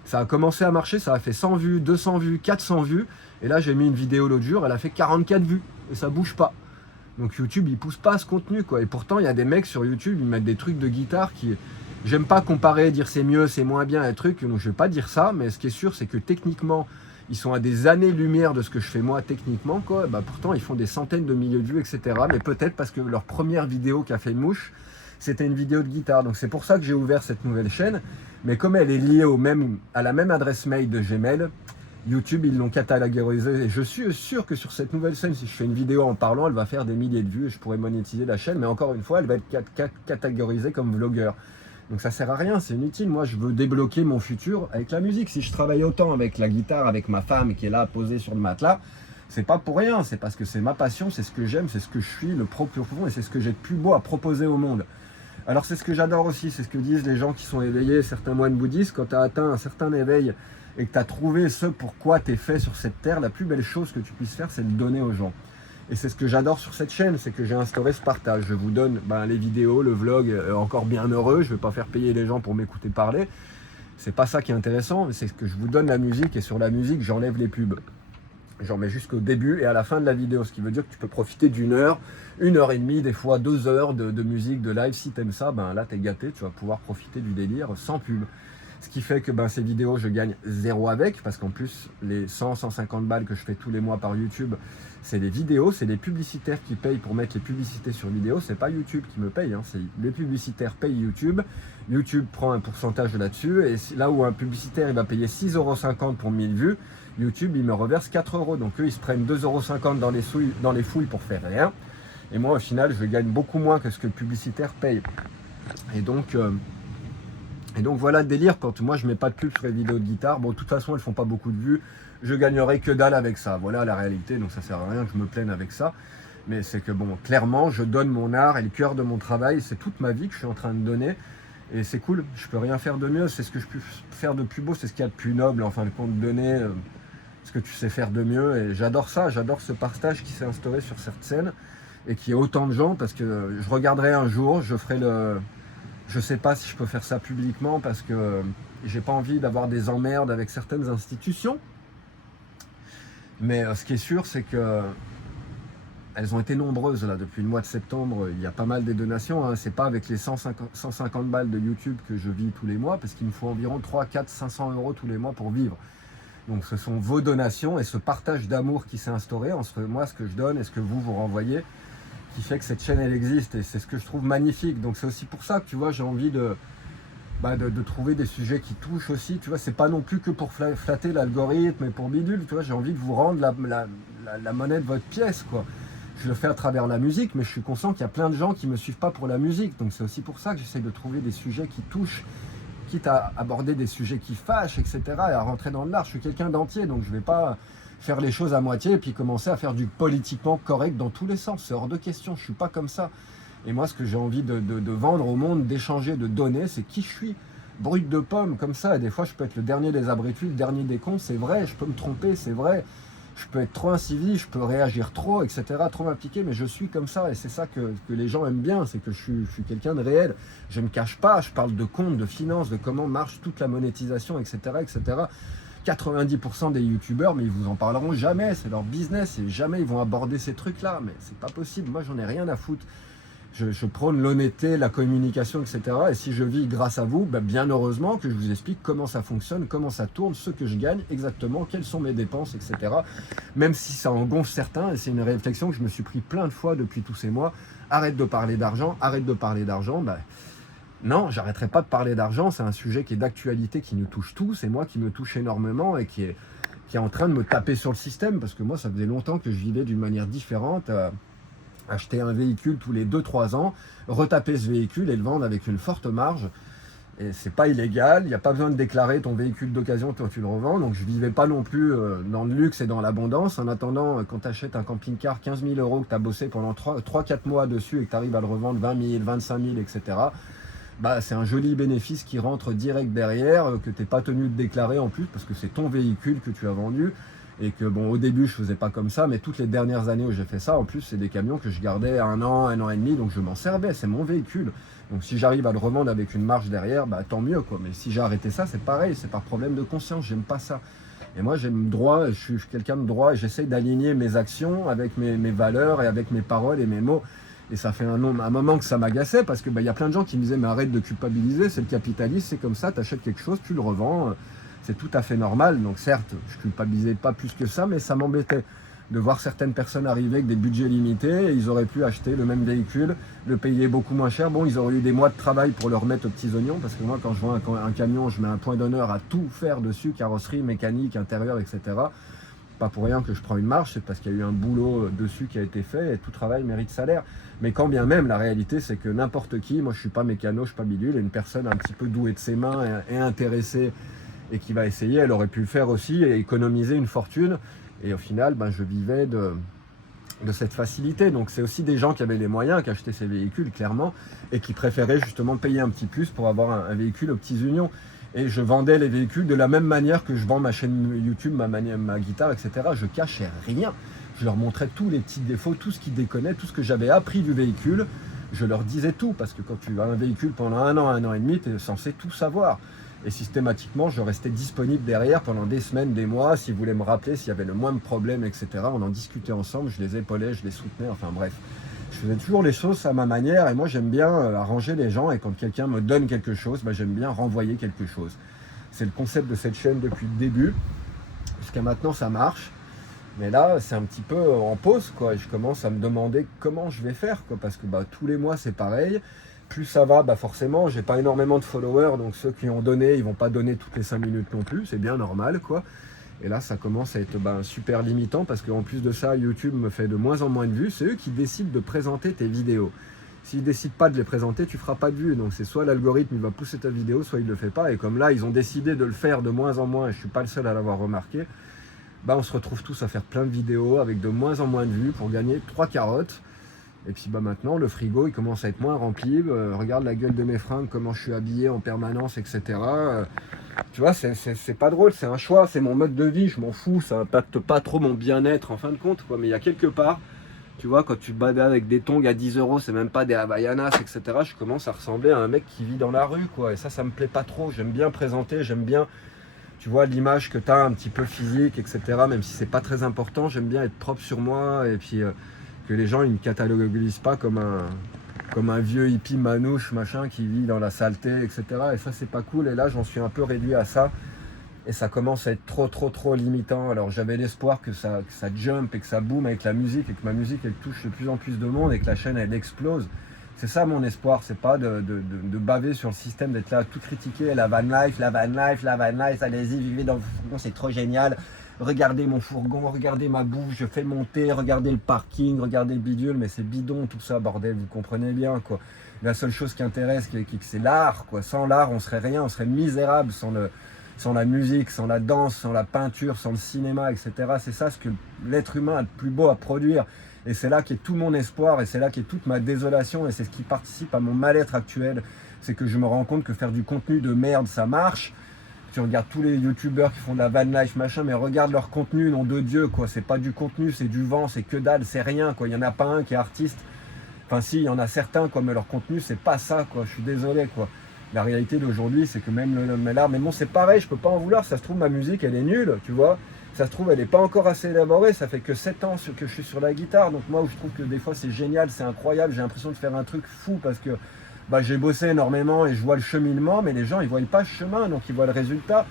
ça a commencé à marcher, ça a fait 100 vues, 200 vues, 400 vues. Et là j'ai mis une vidéo l'autre jour, elle a fait 44 vues. Et ça bouge pas. Donc YouTube il pousse pas ce contenu, quoi. Et pourtant il y a des mecs sur YouTube, ils mettent des trucs de guitare qui... J'aime pas comparer, dire c'est mieux, c'est moins bien, un truc, donc je vais pas dire ça, mais ce qui est sûr c'est que techniquement, ils sont à des années-lumière de ce que je fais moi techniquement, quoi. Bah, pourtant ils font des centaines de milliers de vues, etc. Mais peut-être parce que leur première vidéo qui a fait mouche, c'était une vidéo de guitare. Donc c'est pour ça que j'ai ouvert cette nouvelle chaîne. Mais comme elle est liée à la même adresse mail de Gmail, YouTube, ils l'ont cataloguisée. Et je suis sûr que sur cette nouvelle chaîne, si je fais une vidéo en parlant, elle va faire des milliers de vues et je pourrais monétiser la chaîne. Mais encore une fois, elle va être catégorisée comme vlogueur. Donc ça sert à rien, c'est inutile. Moi, je veux débloquer mon futur avec la musique. Si je travaille autant avec la guitare, avec ma femme qui est là posée sur le matelas, c'est pas pour rien. C'est parce que c'est ma passion, c'est ce que j'aime, c'est ce que je suis, le propre profond, et c'est ce que j'ai de plus beau à proposer au monde. Alors c'est ce que j'adore aussi, c'est ce que disent les gens qui sont éveillés, certains moines bouddhistes, quand tu as atteint un certain éveil et que tu as trouvé ce pourquoi tu es fait sur cette terre, la plus belle chose que tu puisses faire, c'est de donner aux gens. Et c'est ce que j'adore sur cette chaîne, c'est que j'ai instauré ce partage. Je vous donne les vidéos, le vlog, encore bien heureux, je ne vais pas faire payer les gens pour m'écouter parler. C'est pas ça qui est intéressant, c'est que je vous donne la musique et sur la musique, j'enlève les pubs. J'en mets jusqu'au début et à la fin de la vidéo, ce qui veut dire que tu peux profiter d'une heure, 1 heure et demie, des fois 2 heures de musique, de live. Si tu aimes ça, là tu es gâté, tu vas pouvoir profiter du délire sans pub. Ce qui fait que ces vidéos, je gagne zéro avec, parce qu'en plus, les 100-150 balles que je fais tous les mois par YouTube, c'est les vidéos, c'est les publicitaires qui payent pour mettre les publicités sur vidéo, c'est pas YouTube qui me paye, c'est les publicitaires payent YouTube, YouTube prend un pourcentage là-dessus, et là où un publicitaire il va payer 6,50 € pour 1000 vues, YouTube il me reverse 4 €, donc eux ils se prennent 2,50 € dans les fouilles pour faire rien, et moi au final je gagne beaucoup moins que ce que le publicitaire paye. Et donc voilà le délire, quand moi je mets pas de pub sur les vidéos de guitare, bon de toute façon elles font pas beaucoup de vues, je gagnerai que dalle avec ça, voilà la réalité, donc ça sert à rien que je me plaigne avec ça, mais c'est que clairement je donne mon art et le cœur de mon travail, c'est toute ma vie que je suis en train de donner, et c'est cool, je peux rien faire de mieux, c'est ce que je peux faire de plus beau, c'est ce qu'il y a de plus noble, en fin de compte, donner ce que tu sais faire de mieux, et j'adore ça, j'adore ce partage qui s'est instauré sur cette scène, et qui est autant de gens, parce que je regarderai un jour, je ferai je sais pas si je peux faire ça publiquement parce que j'ai pas envie d'avoir des emmerdes avec certaines institutions. Mais ce qui est sûr, c'est que elles ont été nombreuses là depuis le mois de septembre. Il y a pas mal des donations. C'est pas avec les 150 balles de YouTube que je vis tous les mois, parce qu'il me faut environ 3, 4, 500 € tous les mois pour vivre. Donc ce sont vos donations et ce partage d'amour qui s'est instauré entre moi, ce que je donne et ce que vous renvoyez, qui fait que cette chaîne elle existe, et c'est ce que je trouve magnifique. Donc c'est aussi pour ça que tu vois, j'ai envie de trouver des sujets qui touchent aussi, tu vois, c'est pas non plus que pour flatter l'algorithme et pour bidule, tu vois, j'ai envie de vous rendre la monnaie de votre pièce, quoi. Je le fais à travers la musique, mais je suis conscient qu'il y a plein de gens qui me suivent pas pour la musique, donc c'est aussi pour ça que j'essaie de trouver des sujets qui touchent, quitte à aborder des sujets qui fâchent, etc., et à rentrer dans le lard. Je suis quelqu'un d'entier, donc je vais pas faire les choses à moitié et puis commencer à faire du politiquement correct dans tous les sens. C'est hors de question, je suis pas comme ça. Et moi, ce que j'ai envie de vendre au monde, d'échanger, de donner, c'est qui je suis. Brut de pomme, comme ça. Et des fois, je peux être le dernier des abrutis, le dernier des cons, c'est vrai. Je peux me tromper, c'est vrai. Je peux être trop incivil, je peux réagir trop, etc., trop m'impliquer, mais je suis comme ça. Et c'est ça que les gens aiment bien, c'est que je suis quelqu'un de réel. Je ne me cache pas, je parle de comptes, de finances, de comment marche toute la monétisation, etc., etc. 90% des youtubeurs, mais ils vous en parleront jamais, c'est leur business et jamais ils vont aborder ces trucs-là, mais c'est pas possible, moi j'en ai rien à foutre. Je prône l'honnêteté, la communication, etc. Et si je vis grâce à vous, bien heureusement que je vous explique comment ça fonctionne, comment ça tourne, ce que je gagne exactement, quelles sont mes dépenses, etc. Même si ça en gonfle certains, et c'est une réflexion que je me suis pris plein de fois depuis tous ces mois. Arrête de parler d'argent, arrête de parler d'argent. Non, j'arrêterai pas de parler d'argent, c'est un sujet qui est d'actualité, qui nous touche tous, et moi qui me touche énormément et qui est en train de me taper sur le système, parce que moi ça faisait longtemps que je vivais d'une manière différente, acheter un véhicule tous les 2-3 ans, retaper ce véhicule et le vendre avec une forte marge, et c'est pas illégal, il n'y a pas besoin de déclarer ton véhicule d'occasion quand tu le revends, donc je vivais pas non plus dans le luxe et dans l'abondance. En attendant, quand tu achètes un camping-car 15 000 € que tu as bossé pendant 3-4 mois dessus et que tu arrives à le revendre 20 000, 25 000, etc., c'est un joli bénéfice qui rentre direct derrière, que tu n'es pas tenu de déclarer en plus, parce que c'est ton véhicule que tu as vendu, et que au début je faisais pas comme ça, mais toutes les dernières années où j'ai fait ça, en plus c'est des camions que je gardais 1 an, 1 an et demi, donc je m'en servais, c'est mon véhicule. Donc si j'arrive à le revendre avec une marge derrière, tant mieux, quoi. Mais si j'ai arrêté ça, c'est pareil, c'est par problème de conscience, j'aime pas ça. Et moi j'aime droit, je suis quelqu'un de droit, et j'essaye d'aligner mes actions avec mes valeurs et avec mes paroles et mes mots. Et ça fait un moment que ça m'agaçait, parce que y a plein de gens qui me disaient mais arrête de culpabiliser, c'est le capitalisme, c'est comme ça, tu achètes quelque chose, tu le revends, c'est tout à fait normal. Donc certes, je culpabilisais pas plus que ça, mais ça m'embêtait de voir certaines personnes arriver avec des budgets limités, et ils auraient pu acheter le même véhicule, le payer beaucoup moins cher. Bon, ils auraient eu des mois de travail pour le remettre aux petits oignons, parce que moi quand je vois un camion, je mets un point d'honneur à tout faire dessus, carrosserie, mécanique, intérieur, etc. Pas pour rien que je prends une marge, c'est parce qu'il y a eu un boulot dessus qui a été fait, et tout travail mérite salaire. Mais quand bien même, la réalité c'est que n'importe qui, moi je suis pas mécano, je suis pas bidule, et une personne un petit peu douée de ses mains et intéressée et qui va essayer, elle aurait pu le faire aussi et économiser une fortune. Et au final, je vivais de cette facilité. Donc c'est aussi des gens qui avaient les moyens, qui achetaient ces véhicules clairement, et qui préféraient justement payer un petit plus pour avoir un véhicule aux petits oignons. Et je vendais les véhicules de la même manière que je vends ma chaîne YouTube, ma guitare, etc. Je cachais rien. Je leur montrais tous les petits défauts, tout ce qui déconnait, tout ce que j'avais appris du véhicule. Je leur disais tout, parce que quand tu as un véhicule pendant un an et demi, tu es censé tout savoir. Et systématiquement, je restais disponible derrière pendant des semaines, des mois, s'ils voulaient me rappeler, s'il y avait le moindre problème, etc. On en discutait ensemble, je les épaulais, je les soutenais, enfin bref. Je faisais toujours les choses à ma manière, et moi j'aime bien arranger les gens, et quand quelqu'un me donne quelque chose, j'aime bien renvoyer quelque chose. C'est le concept de cette chaîne depuis le début. Jusqu'à maintenant, ça marche. Mais là, c'est un petit peu en pause, quoi. Et je commence à me demander comment je vais faire, quoi. Parce que tous les mois, c'est pareil. Plus ça va, forcément, j'ai pas énormément de followers. Donc ceux qui ont donné, ils vont pas donner toutes les 5 minutes non plus. C'est bien normal, quoi. Et là, ça commence à être super limitant. Parce qu'en plus de ça, YouTube me fait de moins en moins de vues. C'est eux qui décident de présenter tes vidéos. S'ils ne décident pas de les présenter, tu ne feras pas de vues. Donc c'est soit l'algorithme il va pousser ta vidéo, soit il ne le fait pas. Et comme là, ils ont décidé de le faire de moins en moins, et je ne suis pas le seul à l'avoir remarqué, on se retrouve tous à faire plein de vidéos avec de moins en moins de vues pour gagner 3 carottes. Et puis maintenant, le frigo, il commence à être moins rempli. Regarde la gueule de mes fringues, comment je suis habillé en permanence, etc. Tu vois, c'est pas drôle, c'est un choix, c'est mon mode de vie, je m'en fous, ça impacte pas trop mon bien-être en fin de compte, quoi. Mais il y a quelque part, tu vois, quand tu te balades avec des tongs à 10 €, c'est même pas des Havaianas, etc. Je commence à ressembler à un mec qui vit dans la rue, quoi. Et ça me plaît pas trop. J'aime bien présenter, j'aime bien, tu vois, l'image que tu as un petit peu physique, etc. Même si c'est pas très important, j'aime bien être propre sur moi et puis que les gens ils me cataloguisent pas comme un vieux hippie manouche, machin, qui vit dans la saleté, etc. Et ça, c'est pas cool. Et là, j'en suis un peu réduit à ça. Et ça commence à être trop limitant. Alors j'avais l'espoir que ça jump et que ça boom avec la musique et que ma musique elle touche de plus en plus de monde et que la chaîne elle explose. C'est ça mon espoir, c'est pas de baver sur le système, d'être là à tout critiquer, la van life, allez-y, vivez dans le fourgon, c'est trop génial. Regardez mon fourgon, regardez ma bouffe, je fais monter, regardez le parking, regardez le bidule, mais c'est bidon tout ça, bordel, vous comprenez bien, quoi. La seule chose qui intéresse, c'est l'art, quoi. Sans l'art, on serait rien, on serait misérable sans la musique, sans la danse, sans la peinture, sans le cinéma, etc. C'est ça ce que l'être humain a de plus beau à produire. Et c'est là qu'est tout mon espoir, et c'est là qu'est toute ma désolation, et c'est ce qui participe à mon mal-être actuel. C'est que je me rends compte que faire du contenu de merde, ça marche. Tu regardes tous les youtubeurs qui font de la van life, machin, mais regarde leur contenu, nom de Dieu, quoi. C'est pas du contenu, c'est du vent, c'est que dalle, c'est rien, quoi. Il n'y en a pas un qui est artiste. Enfin si, il y en a certains, quoi, mais leur contenu, c'est pas ça, quoi. Je suis désolé, quoi. La réalité d'aujourd'hui, c'est que même l'art, mais bon, c'est pareil, je peux pas en vouloir. Ça se trouve, ma musique, elle est nulle, tu vois. Ça se trouve, elle n'est pas encore assez élaborée. Ça fait que 7 ans que je suis sur la guitare. Donc moi, où je trouve que des fois, c'est génial, c'est incroyable. J'ai l'impression de faire un truc fou parce que j'ai bossé énormément et je vois le cheminement, mais les gens, ils voient pas le chemin, donc ils voient le résultat.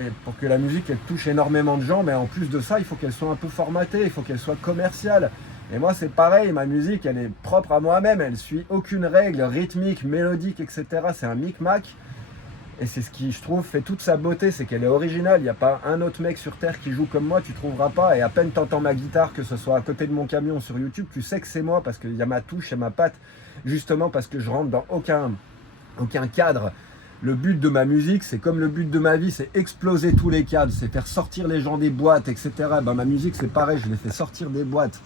Et pour que la musique, elle touche énormément de gens, mais en plus de ça, il faut qu'elle soit un peu formatée, il faut qu'elle soit commerciale. Et moi, c'est pareil, ma musique, elle est propre à moi-même, elle suit aucune règle rythmique, mélodique, etc. C'est un micmac. Et c'est ce qui, je trouve, fait toute sa beauté, c'est qu'elle est originale. Il n'y a pas un autre mec sur Terre qui joue comme moi, tu ne trouveras pas. Et à peine tu entends ma guitare, que ce soit à côté de mon camion sur YouTube, tu sais que c'est moi, parce qu'il y a ma touche et ma patte, justement parce que je rentre dans aucun cadre. Le but de ma musique, c'est comme le but de ma vie, c'est exploser tous les cadres, c'est faire sortir les gens des boîtes, etc. Ma musique, c'est pareil, je les fais sortir des boîtes.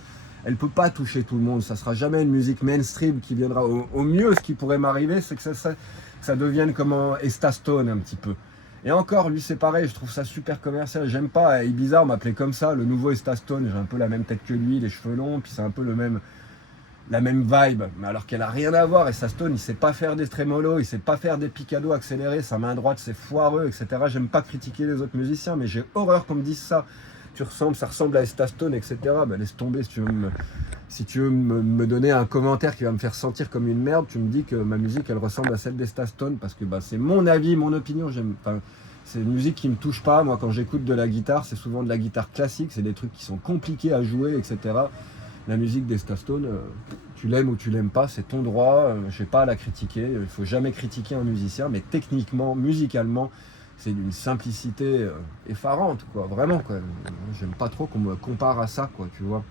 Elle ne peut pas toucher tout le monde, ça ne sera jamais une musique mainstream qui viendra. Au mieux, ce qui pourrait m'arriver, c'est que ça devienne comme un Estastone un petit peu. Et encore, lui, c'est pareil, je trouve ça super commercial. J'aime pas, Ibiza, on m'appelait comme ça, le nouveau Estastone. J'ai un peu la même tête que lui, les cheveux longs, puis c'est un peu la même vibe. Mais alors qu'elle a rien à voir, Estastone, il sait pas faire des trémolos, il sait pas faire des picados accélérés, sa main droite, c'est foireux, etc. J'aime pas critiquer les autres musiciens, mais j'ai horreur qu'on me dise ça. Ça ressemble à Estastone, etc. Laisse tomber, si tu veux me donner un commentaire qui va me faire sentir comme une merde, tu me dis que ma musique elle ressemble à celle d'Estastone, parce que c'est mon avis, mon opinion. C'est une musique qui me touche pas. Moi, quand j'écoute de la guitare, c'est souvent de la guitare classique, c'est des trucs qui sont compliqués à jouer, etc. La musique d'Estastone, tu l'aimes ou tu l'aimes pas, c'est ton droit, je n'ai pas à la critiquer. Il faut jamais critiquer un musicien, mais techniquement, musicalement, c'est d'une simplicité effarante, quoi, vraiment, quoi. J'aime pas trop qu'on me compare à ça, quoi, tu vois.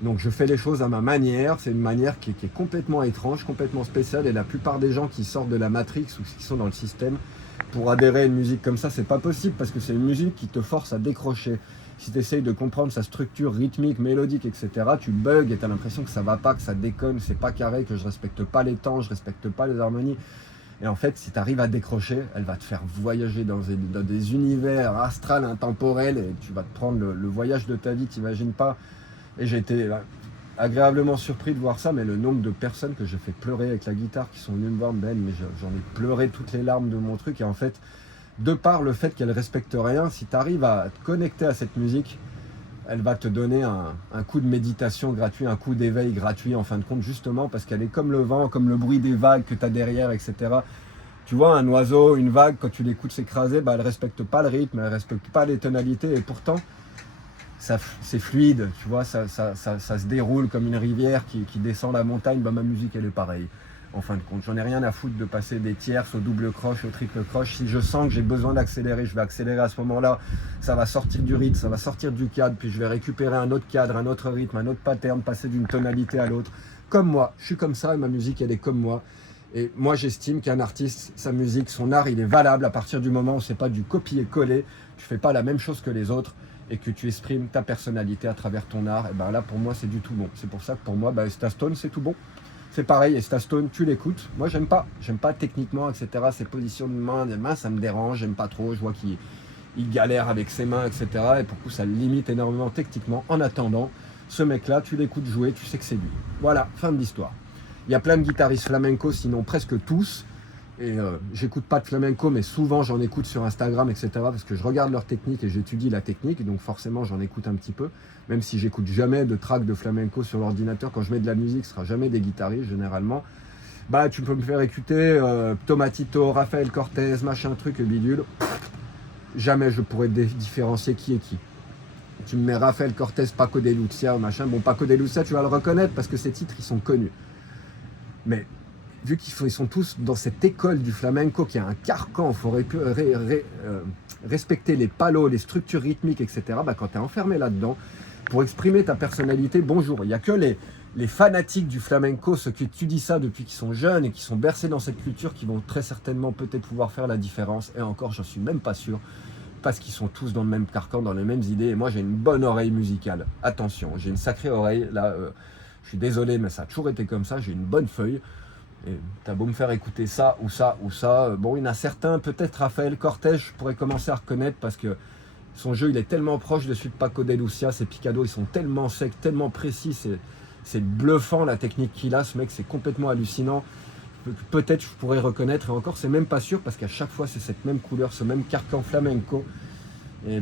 Donc je fais les choses à ma manière, c'est une manière qui est complètement étrange, complètement spéciale, et la plupart des gens qui sortent de la Matrix ou qui sont dans le système, pour adhérer à une musique comme ça, c'est pas possible, parce que c'est une musique qui te force à décrocher. Si tu essayes de comprendre sa structure rythmique, mélodique, etc., tu bugs et tu as l'impression que ça va pas, que ça déconne, c'est pas carré, que je respecte pas les temps, je respecte pas les harmonies. Et en fait, si tu arrives à décrocher, elle va te faire voyager dans des univers astrales, intemporels, et tu vas te prendre le voyage de ta vie, t'imagines pas. Et j'ai été agréablement surpris de voir ça, mais le nombre de personnes que j'ai fait pleurer avec la guitare qui sont venues me voir, Ben, mais j'en ai pleuré toutes les larmes de mon truc. Et en fait, de par le fait qu'elle respecte rien, si tu arrives à te connecter à cette musique, elle va te donner un coup de méditation gratuit, un coup d'éveil gratuit en fin de compte, justement parce qu'elle est comme le vent, comme le bruit des vagues que tu as derrière, etc. Tu vois, un oiseau, une vague, quand tu l'écoutes s'écraser, elle ne respecte pas le rythme, elle ne respecte pas les tonalités, et pourtant, c'est fluide, tu vois, ça se déroule comme une rivière qui descend la montagne. Ma musique, elle est pareille. En fin de compte, j'en ai rien à foutre de passer des tierces au double croche, au triple croche. Si je sens que j'ai besoin d'accélérer, je vais accélérer à ce moment-là. Ça va sortir du rythme, ça va sortir du cadre, puis je vais récupérer un autre cadre, un autre rythme, un autre pattern, passer d'une tonalité à l'autre. Comme moi, je suis comme ça et ma musique, elle est comme moi. Et moi, j'estime qu'un artiste, sa musique, son art, il est valable à partir du moment où c'est pas du copier-coller. Tu fais pas la même chose que les autres et que tu exprimes ta personnalité à travers ton art. Et ben là, pour moi, c'est du tout bon. C'est pour ça que pour moi, Stastone, c'est tout bon. C'est pareil, et Stastone, tu l'écoutes. Moi, j'aime pas techniquement, etc. Ses positions de main, ça me dérange, j'aime pas trop. Je vois qu'il galère avec ses mains, etc. Et pour coup, ça le limite énormément techniquement. En attendant, ce mec-là, tu l'écoutes jouer, tu sais que c'est lui. Voilà, fin de l'histoire. Il y a plein de guitaristes flamenco, sinon presque tous. Et j'écoute pas de flamenco, mais souvent j'en écoute sur Instagram, etc. Parce que je regarde leur technique et j'étudie la technique. Donc forcément, j'en écoute un petit peu. Même si j'écoute jamais de track de flamenco sur l'ordinateur. Quand je mets de la musique, ce sera jamais des guitaristes, généralement. Tu peux me faire écouter Tomatito, Rafael Cortez, machin truc et bidule. Jamais je pourrais différencier qui est qui. Tu me mets Rafael Cortez, Paco de Lucia, machin. Bon, Paco de Lucia, tu vas le reconnaître parce que ces titres, ils sont connus. Mais vu qu'ils sont tous dans cette école du flamenco qui a un carcan, il faut respecter les palos, les structures rythmiques, etc. Quand tu es enfermé là-dedans, pour exprimer ta personnalité, bonjour. Il n'y a que les fanatiques du flamenco, ceux qui étudient ça depuis qu'ils sont jeunes et qui sont bercés dans cette culture, qui vont très certainement peut-être pouvoir faire la différence. Et encore, j'en suis même pas sûr, parce qu'ils sont tous dans le même carcan, dans les mêmes idées. Et moi, j'ai une bonne oreille musicale. Attention, j'ai une sacrée oreille. Là, je suis désolé, mais ça a toujours été comme ça. J'ai une bonne feuille. Et t'as beau me faire écouter ça ou ça ou ça. Bon, il y en a certains, peut-être Rafael Cortez, je pourrais commencer à reconnaître parce que son jeu, il est tellement proche de celui de Paco de Lucia. Ses picados, ils sont tellement secs, tellement précis. C'est bluffant la technique qu'il a. Ce mec, c'est complètement hallucinant. Peut-être je pourrais reconnaître, et encore, c'est même pas sûr parce qu'à chaque fois, c'est cette même couleur, ce même carcan flamenco. Et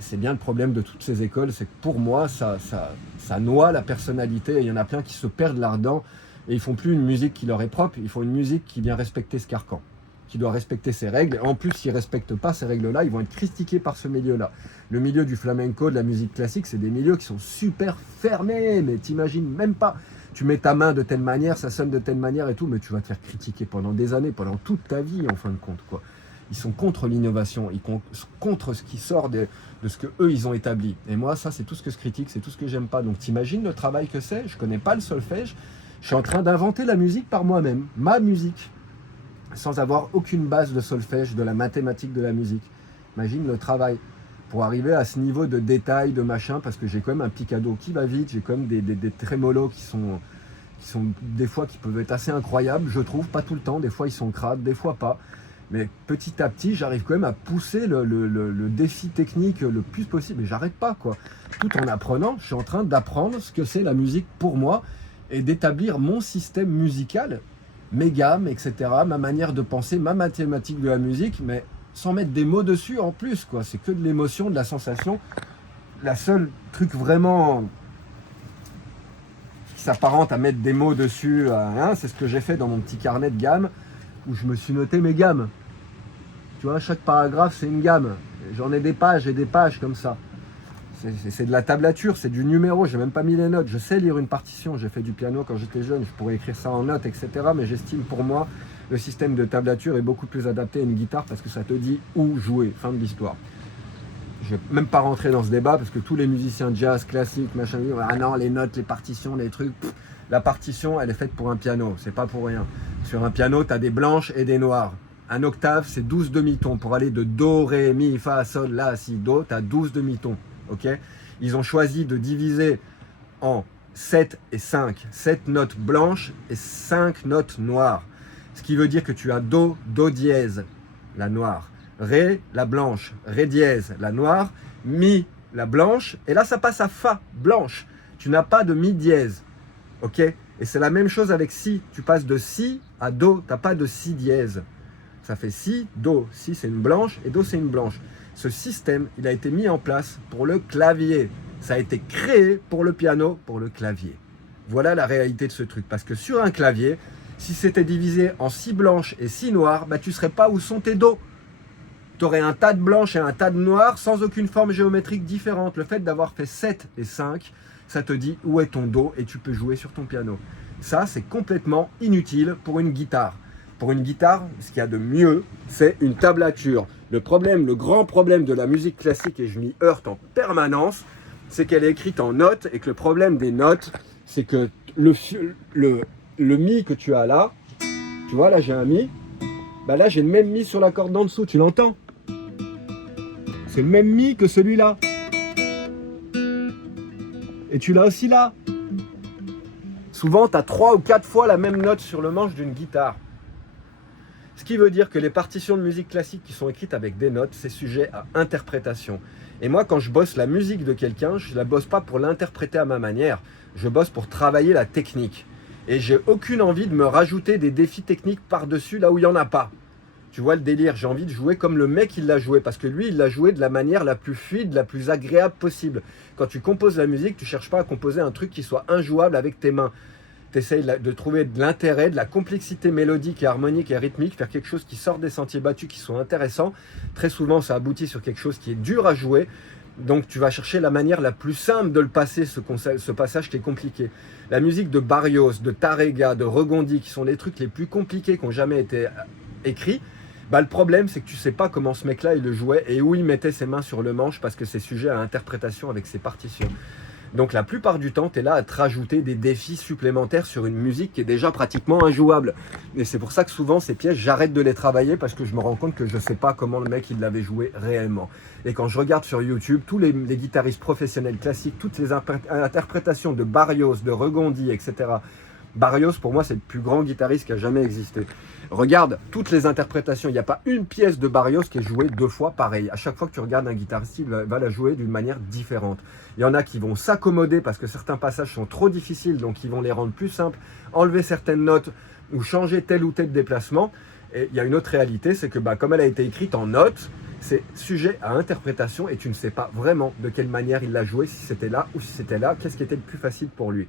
c'est bien le problème de toutes ces écoles, c'est que pour moi, ça noie la personnalité. Et il y en a plein qui se perdent là-dedans. Et ils font plus une musique qui leur est propre, ils font une musique qui vient respecter ce carcan, qui doit respecter ses règles. En plus, s'ils ne respectent pas ces règles-là, ils vont être critiqués par ce milieu-là. Le milieu du flamenco, de la musique classique, c'est des milieux qui sont super fermés, mais t'imagines même pas. Tu mets ta main de telle manière, ça sonne de telle manière et tout, mais tu vas te faire critiquer pendant des années, pendant toute ta vie en fin de compte, quoi. Ils sont contre l'innovation, ils sont contre ce qui sort de ce que eux ils ont établi. Et moi, ça, c'est tout ce que je critique, c'est tout ce que j'aime pas. Donc t'imagines le travail que c'est. Je connais pas le solfège. Je suis en train d'inventer la musique par moi-même, ma musique, sans avoir aucune base de solfège, de la mathématique de la musique. Imagine le travail pour arriver à ce niveau de détail, de machin, parce que j'ai quand même un picado qui va vite, j'ai quand même des trémolos qui sont des fois qui peuvent être assez incroyables, je trouve, pas tout le temps, des fois ils sont crades, des fois pas. Mais petit à petit, j'arrive quand même à pousser le défi technique le plus possible, et j'arrête pas, quoi. Tout en apprenant, je suis en train d'apprendre ce que c'est la musique pour moi, et d'établir mon système musical, mes gammes, etc., ma manière de penser, ma mathématique de la musique, mais sans mettre des mots dessus en plus, quoi. C'est que de l'émotion, de la sensation. La seule truc vraiment qui s'apparente à mettre des mots dessus, c'est ce que j'ai fait dans mon petit carnet de gammes, où je me suis noté mes gammes. Tu vois, chaque paragraphe, c'est une gamme. J'en ai des pages et des pages comme ça. C'est de la tablature, c'est du numéro, j'ai même pas mis les notes. Je sais lire une partition, j'ai fait du piano quand j'étais jeune, je pourrais écrire ça en notes, etc. Mais j'estime pour moi, le système de tablature est beaucoup plus adapté à une guitare parce que ça te dit où jouer, fin de l'histoire. Je vais même pas rentrer dans ce débat parce que tous les musiciens jazz, classiques, machin, ah non, les notes, les partitions, les trucs, la partition, elle est faite pour un piano, c'est pas pour rien. Sur un piano, tu as des blanches et des noires. Un octave, c'est 12 demi-tons. Pour aller de Do, Ré, Mi, Fa, Sol, La, Si, Do, tu as 12 demi-tons. ok? Ils ont choisi de diviser en 7 et 5, 7 notes blanches et 5 notes noires. Ce qui veut dire que tu as Do, Do dièse, la noire, Ré, la blanche, Ré dièse, la noire, Mi, la blanche, et là ça passe à Fa, blanche. Tu n'as pas de Mi dièse, ok? Et c'est la même chose avec Si, tu passes de Si à Do, tu n'as pas de Si dièse. Ça fait Si, Do, Si c'est une blanche et Do c'est une blanche. Ce système, il a été mis en place pour le clavier. Ça a été créé pour le piano, pour le clavier. Voilà la réalité de ce truc. Parce que sur un clavier, si c'était divisé en Si blanches et Si noires, bah, tu ne serais pas où sont tes Do. Tu aurais un tas de blanches et un tas de noires sans aucune forme géométrique différente. Le fait d'avoir fait 7 et 5, ça te dit où est ton Do et tu peux jouer sur ton piano. Ça, c'est complètement inutile pour une guitare. Pour une guitare, ce qu'il y a de mieux, c'est une tablature. Le grand problème de la musique classique, et je m'y heurte en permanence, c'est qu'elle est écrite en notes et que le problème des notes, c'est que le Mi que tu as là, tu vois, là j'ai un Mi, bah là j'ai le même Mi sur la corde d'en dessous, tu l'entends? C'est le même Mi que celui-là. Et tu l'as aussi là. Souvent, tu as 3 ou 4 fois la même note sur le manche d'une guitare. Ce qui veut dire que les partitions de musique classique qui sont écrites avec des notes, c'est sujet à interprétation. Et moi, quand je bosse la musique de quelqu'un, je ne la bosse pas pour l'interpréter à ma manière. Je bosse pour travailler la technique. Et j'ai aucune envie de me rajouter des défis techniques par-dessus là où il n'y en a pas. Tu vois le délire, j'ai envie de jouer comme le mec il l'a joué, parce que lui il l'a joué de la manière la plus fluide, la plus agréable possible. Quand tu composes la musique, tu ne cherches pas à composer un truc qui soit injouable avec tes mains. Tu essayes de trouver de l'intérêt, de la complexité mélodique et harmonique et rythmique, faire quelque chose qui sort des sentiers battus, qui soit intéressant. Très souvent ça aboutit sur quelque chose qui est dur à jouer, donc tu vas chercher la manière la plus simple de le passer, ce passage qui est compliqué. La musique de Barrios, de Tárrega, de Regondi, qui sont les trucs les plus compliqués qui ont jamais été écrits, bah, le problème, c'est que tu ne sais pas comment ce mec-là, il le jouait et où il mettait ses mains sur le manche parce que c'est sujet à interprétation avec ses partitions. Donc la plupart du temps, tu es là à te rajouter des défis supplémentaires sur une musique qui est déjà pratiquement injouable. Et c'est pour ça que souvent, ces pièces, j'arrête de les travailler parce que je me rends compte que je ne sais pas comment le mec, il l'avait joué réellement. Et quand je regarde sur YouTube, tous les guitaristes professionnels classiques, toutes les interprétations de Barrios, de Regondi, etc., Barrios, pour moi, c'est le plus grand guitariste qui a jamais existé. Regarde toutes les interprétations. Il n'y a pas une pièce de Barrios qui est jouée 2 fois pareil. À chaque fois que tu regardes un guitariste, il va la jouer d'une manière différente. Il y en a qui vont s'accommoder parce que certains passages sont trop difficiles, donc ils vont les rendre plus simples, enlever certaines notes ou changer tel ou tel déplacement. Et il y a une autre réalité, c'est que comme elle a été écrite en notes, c'est sujet à interprétation et tu ne sais pas vraiment de quelle manière il l'a joué, si c'était là ou si c'était là, qu'est-ce qui était le plus facile pour lui.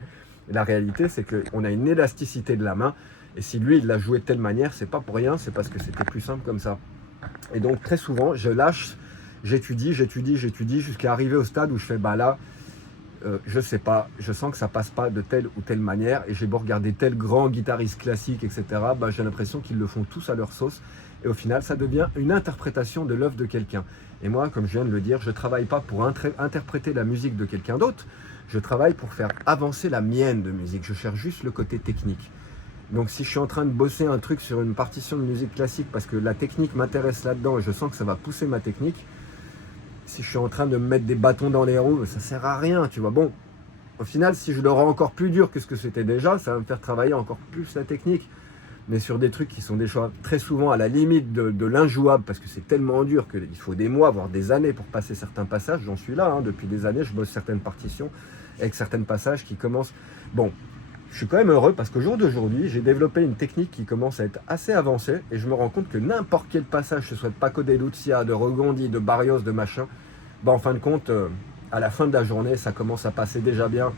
Et la réalité, c'est qu'on a une élasticité de la main. Et si lui, il l'a joué de telle manière, c'est pas pour rien, c'est parce que c'était plus simple comme ça. Et donc, très souvent, je lâche, j'étudie, jusqu'à arriver au stade où je fais, je sais pas, je sens que ça passe pas de telle ou telle manière. Et j'ai beau regarder tel grand guitariste classique, etc., j'ai l'impression qu'ils le font tous à leur sauce. Et au final, ça devient une interprétation de l'œuvre de quelqu'un. Et moi, comme je viens de le dire, je travaille pas pour interpréter la musique de quelqu'un d'autre. Je travaille pour faire avancer la mienne de musique. Je cherche juste le côté technique. Donc si je suis en train de bosser un truc sur une partition de musique classique parce que la technique m'intéresse là-dedans et je sens que ça va pousser ma technique, si je suis en train de me mettre des bâtons dans les roues, ça sert à rien, tu vois. Bon, au final, si je le rends encore plus dur que ce que c'était déjà, ça va me faire travailler encore plus la technique. Mais sur des trucs qui sont des choix très souvent à la limite de l'injouable, parce que c'est tellement dur qu'il faut des mois, voire des années pour passer certains passages. J'en suis là, depuis des années, je bosse certaines partitions avec certains passages qui commencent... Bon, je suis quand même heureux parce qu'au jour d'aujourd'hui, j'ai développé une technique qui commence à être assez avancée et je me rends compte que n'importe quel passage, ce soit de Paco de Lucia, de Regondi, de Barrios, de machin, en fin de compte, à la fin de la journée, ça commence à passer déjà bien.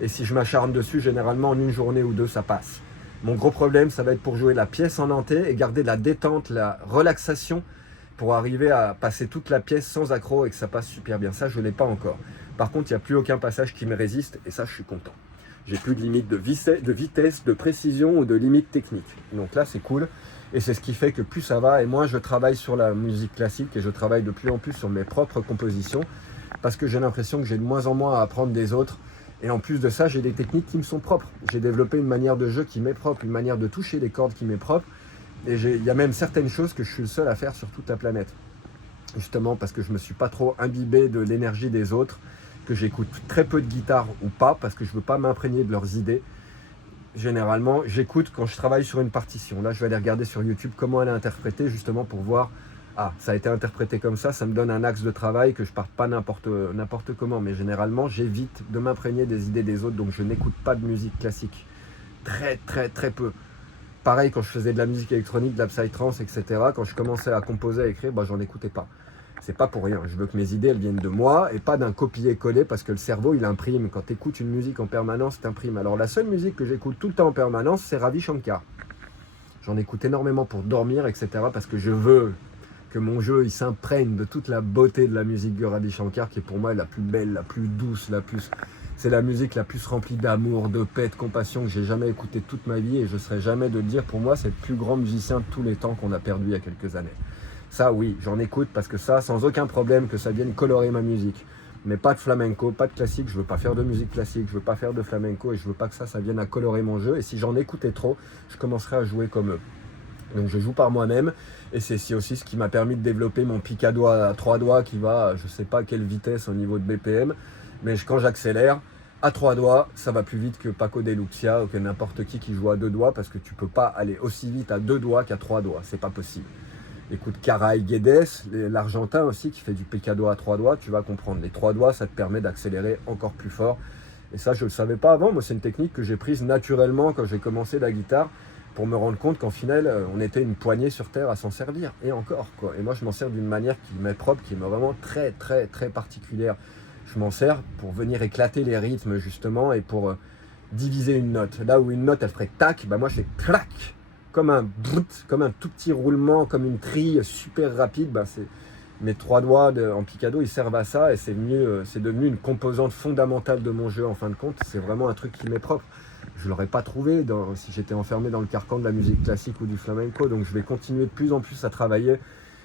Et si je m'acharne dessus, généralement en une journée ou deux, ça passe. Mon gros problème, ça va être pour jouer la pièce en entier et garder la détente, la relaxation pour arriver à passer toute la pièce sans accroc et que ça passe super bien. Ça, je ne l'ai pas encore. Par contre, il n'y a plus aucun passage qui me résiste et ça, je suis content. J'ai plus de limite de vitesse, de précision ou de limite technique. Donc là, c'est cool. Et c'est ce qui fait que plus ça va et moins je travaille sur la musique classique et je travaille de plus en plus sur mes propres compositions parce que j'ai l'impression que j'ai de moins en moins à apprendre des autres. Et en plus de ça, j'ai des techniques qui me sont propres. J'ai développé une manière de jeu qui m'est propre, une manière de toucher les cordes qui m'est propre. Et il y a même certaines choses que je suis le seul à faire sur toute la planète. justement parce que je me suis pas trop imbibé de l'énergie des autres, que j'écoute très peu de guitare ou pas, parce que je veux pas m'imprégner de leurs idées. Généralement, j'écoute quand je travaille sur une partition. Là, je vais aller regarder sur YouTube comment elle est interprétée, justement pour voir, ah, ça a été interprété comme ça me donne un axe de travail, que je parte pas n'importe comment. Mais généralement, j'évite de m'imprégner des idées des autres, donc je n'écoute pas de musique classique. Très, très, très peu. Pareil, quand je faisais de la musique électronique, de la psytrance, etc., quand je commençais à composer, à écrire, j'en écoutais pas. C'est pas pour rien. Je veux que mes idées, elles viennent de moi et pas d'un copier-coller, parce que le cerveau, il imprime. Quand tu écoutes une musique en permanence, tu imprimes. Alors la seule musique que j'écoute tout le temps en permanence, c'est Ravi Shankar. J'en écoute énormément pour dormir, etc., parce que je veux que mon jeu, il s'imprègne de toute la beauté de la musique de Ravi Shankar, qui est pour moi la plus belle, la plus douce, c'est la musique la plus remplie d'amour, de paix, de compassion que j'ai jamais écoutée toute ma vie, et je ne serai jamais de le dire, pour moi, c'est le plus grand musicien de tous les temps qu'on a perdu il y a quelques années. Ça, oui, j'en écoute parce que ça, sans aucun problème, que ça vienne colorer ma musique. Mais pas de flamenco, pas de classique, je veux pas faire de musique classique, je veux pas faire de flamenco, et je veux pas que ça vienne à colorer mon jeu. Et si j'en écoutais trop, je commencerais à jouer comme eux. Donc je joue par moi-même, et c'est aussi ce qui m'a permis de développer mon picado à 3 doigts qui va, je sais pas à quelle vitesse au niveau de BPM, mais quand j'accélère, à 3 doigts, ça va plus vite que Paco de Lucia ou que n'importe qui joue à 2 doigts, parce que tu peux pas aller aussi vite à 2 doigts qu'à 3 doigts, c'est pas possible. Écoute Caray Guedes, l'Argentin aussi, qui fait du picado à 3 doigts, tu vas comprendre. Les 3 doigts, ça te permet d'accélérer encore plus fort. Et ça, je ne le savais pas avant. Moi, c'est une technique que j'ai prise naturellement quand j'ai commencé la guitare, pour me rendre compte qu'en final, on était une poignée sur Terre à s'en servir. Et encore, quoi. Et moi, je m'en sers d'une manière qui m'est propre, qui est vraiment très, très, très particulière. Je m'en sers pour venir éclater les rythmes, justement, et pour diviser une note. Là où une note, elle ferait tac, moi, je fais clac, comme un brut, comme un tout petit roulement, comme une trille super rapide. Mes 3 doigts en picado, ils servent à ça, et c'est devenu une composante fondamentale de mon jeu, en fin de compte. C'est vraiment un truc qui m'est propre. Je ne l'aurais pas trouvé si j'étais enfermé dans le carcan de la musique classique ou du flamenco. Donc je vais continuer de plus en plus à travailler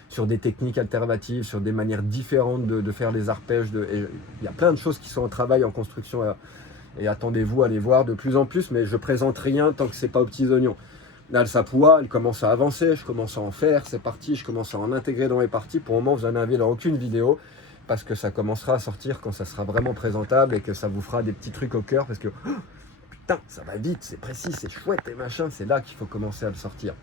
sur des techniques alternatives, sur des manières différentes de faire les arpèges. Il y a plein de choses qui sont en travail, en construction, et attendez-vous à les voir de plus en plus, mais je présente rien tant que c'est pas aux petits oignons. Là, le Sapua, elle commence à avancer, je commence à en faire, c'est parti, je commence à en intégrer dans mes parties. Pour le moment, vous n'en avez dans aucune vidéo, parce que ça commencera à sortir quand ça sera vraiment présentable, et que ça vous fera des petits trucs au cœur, parce que putain, ça va vite, c'est précis, c'est chouette et machin, c'est là qu'il faut commencer à le sortir.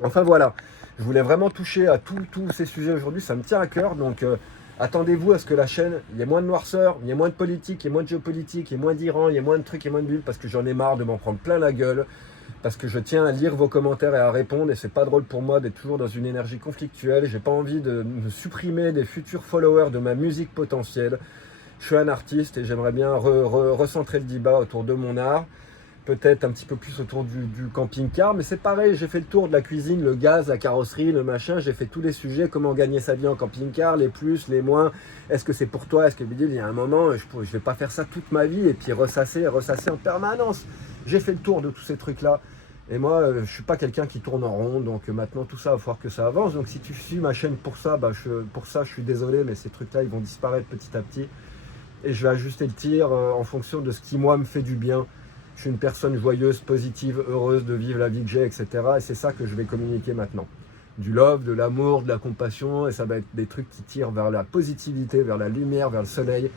Enfin voilà, je voulais vraiment toucher à tous ces sujets aujourd'hui, ça me tient à cœur, donc attendez-vous à ce que la chaîne, il y ait moins de noirceur, il y ait moins de politique, il y ait moins de géopolitique, il y ait moins d'Iran, il y ait moins de trucs, il y ait moins de bulles, parce que j'en ai marre de m'en prendre plein la gueule, parce que je tiens à lire vos commentaires et à répondre, et c'est pas drôle pour moi d'être toujours dans une énergie conflictuelle. J'ai pas envie de me supprimer des futurs followers de ma musique potentielle. Je suis un artiste et j'aimerais bien recentrer le débat autour de mon art, peut-être un petit peu plus autour du camping-car, mais c'est pareil, j'ai fait le tour de la cuisine, le gaz, la carrosserie, le machin, j'ai fait tous les sujets, comment gagner sa vie en camping-car, les plus, les moins, est-ce que c'est pour toi, est-ce que il y a un moment, je vais pas faire ça toute ma vie et puis ressasser en permanence. J'ai fait le tour de tous ces trucs-là, et moi, je suis pas quelqu'un qui tourne en rond, donc maintenant tout ça, il va falloir que ça avance. Donc si tu suis ma chaîne pour ça, je suis désolé, mais ces trucs-là, ils vont disparaître petit à petit, et je vais ajuster le tir en fonction de ce qui, moi, me fait du bien. Je suis une personne joyeuse, positive, heureuse de vivre la vie que j'ai, etc. Et c'est ça que je vais communiquer maintenant. Du love, de l'amour, de la compassion, et ça va être des trucs qui tirent vers la positivité, vers la lumière, vers le soleil.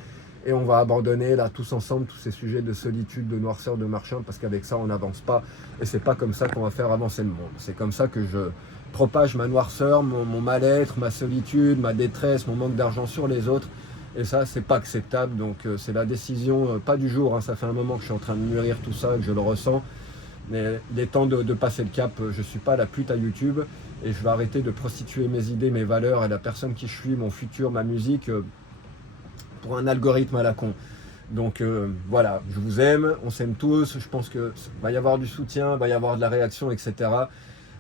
Et on va abandonner là tous ensemble tous ces sujets de solitude, de noirceur, de machin, parce qu'avec ça on n'avance pas. Et c'est pas comme ça qu'on va faire avancer le monde. C'est comme ça que je propage ma noirceur, mon mal-être, ma solitude, ma détresse, mon manque d'argent sur les autres. Et ça, c'est pas acceptable. Donc c'est la décision, pas du jour, hein, ça fait un moment que je suis en train de mûrir tout ça, que je le ressens. Mais il est temps de passer le cap. Je suis pas la pute à YouTube, et je vais arrêter de prostituer mes idées, mes valeurs et la personne qui je suis, mon futur, ma musique, pour un algorithme à la con. Donc voilà, je vous aime, on s'aime tous. Je pense que va y avoir du soutien, va y avoir de la réaction, etc.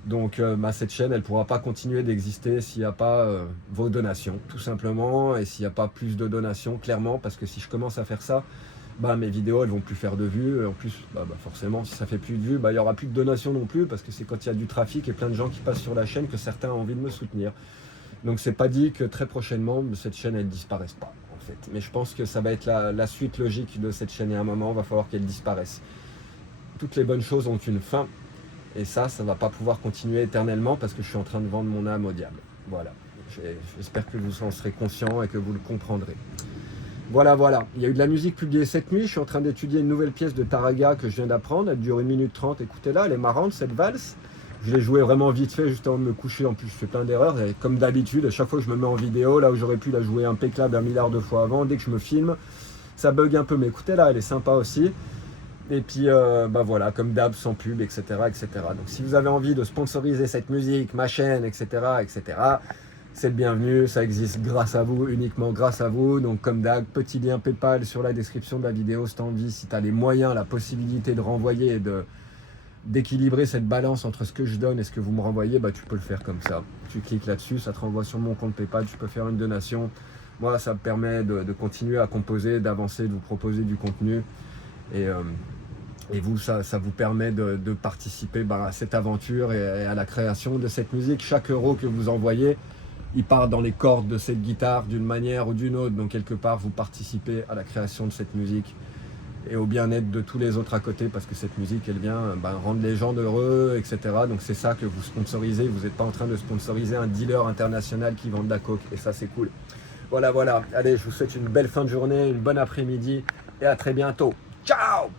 Donc cette chaîne, elle ne pourra pas continuer d'exister s'il n'y a pas vos donations, tout simplement, et s'il n'y a pas plus de donations, clairement, parce que si je commence à faire ça, mes vidéos, elles vont plus faire de vues. En plus, forcément, si ça fait plus de vues, il n'y aura plus de donations non plus, parce que c'est quand il y a du trafic et plein de gens qui passent sur la chaîne que certains ont envie de me soutenir. Donc c'est pas dit que très prochainement, cette chaîne, elle disparaisse pas, en fait. Mais je pense que ça va être la suite logique de cette chaîne, et à un moment, il va falloir qu'elle disparaisse. Toutes les bonnes choses ont une fin. Et ça va pas pouvoir continuer éternellement, parce que je suis en train de vendre mon âme au diable. Voilà. J'espère que vous en serez conscient et que vous le comprendrez. Voilà, voilà. Il y a eu de la musique publiée cette nuit. Je suis en train d'étudier une nouvelle pièce de Taraga que je viens d'apprendre. Elle dure 1 minute 30. Écoutez-la, elle est marrante, cette valse. Je l'ai jouée vraiment vite fait, juste avant de me coucher. En plus, je fais plein d'erreurs. Et comme d'habitude, à chaque fois que je me mets en vidéo, là où j'aurais pu la jouer impeccable 1 milliard de fois avant, dès que je me filme, ça bug un peu. Mais écoutez-la, elle est sympa aussi. Et puis, bah voilà, comme d'hab, sans pub, etc., etc. Donc, si vous avez envie de sponsoriser cette musique, ma chaîne, etc., etc., c'est le bienvenu, ça existe grâce à vous, uniquement grâce à vous. Donc comme d'hab, petit lien PayPal sur la description de la vidéo si tu as envie, si tu as les moyens, la possibilité de renvoyer et d'équilibrer cette balance entre ce que je donne et ce que vous me renvoyez, bah, tu peux le faire comme ça. Tu cliques là-dessus, ça te renvoie sur mon compte PayPal, tu peux faire une donation. Moi, ça me permet de continuer à composer, d'avancer, de vous proposer du contenu. Et vous, ça vous permet de participer à cette aventure et à la création de cette musique. Chaque euro que vous envoyez, il part dans les cordes de cette guitare d'une manière ou d'une autre. Donc quelque part, vous participez à la création de cette musique et au bien-être de tous les autres à côté, parce que cette musique, elle vient rendre les gens heureux, etc. Donc c'est ça que vous sponsorisez. Vous n'êtes pas en train de sponsoriser un dealer international qui vend de la coke. Et ça, c'est cool. Voilà, voilà. Allez, je vous souhaite une belle fin de journée, une bonne après-midi et à très bientôt. Ciao!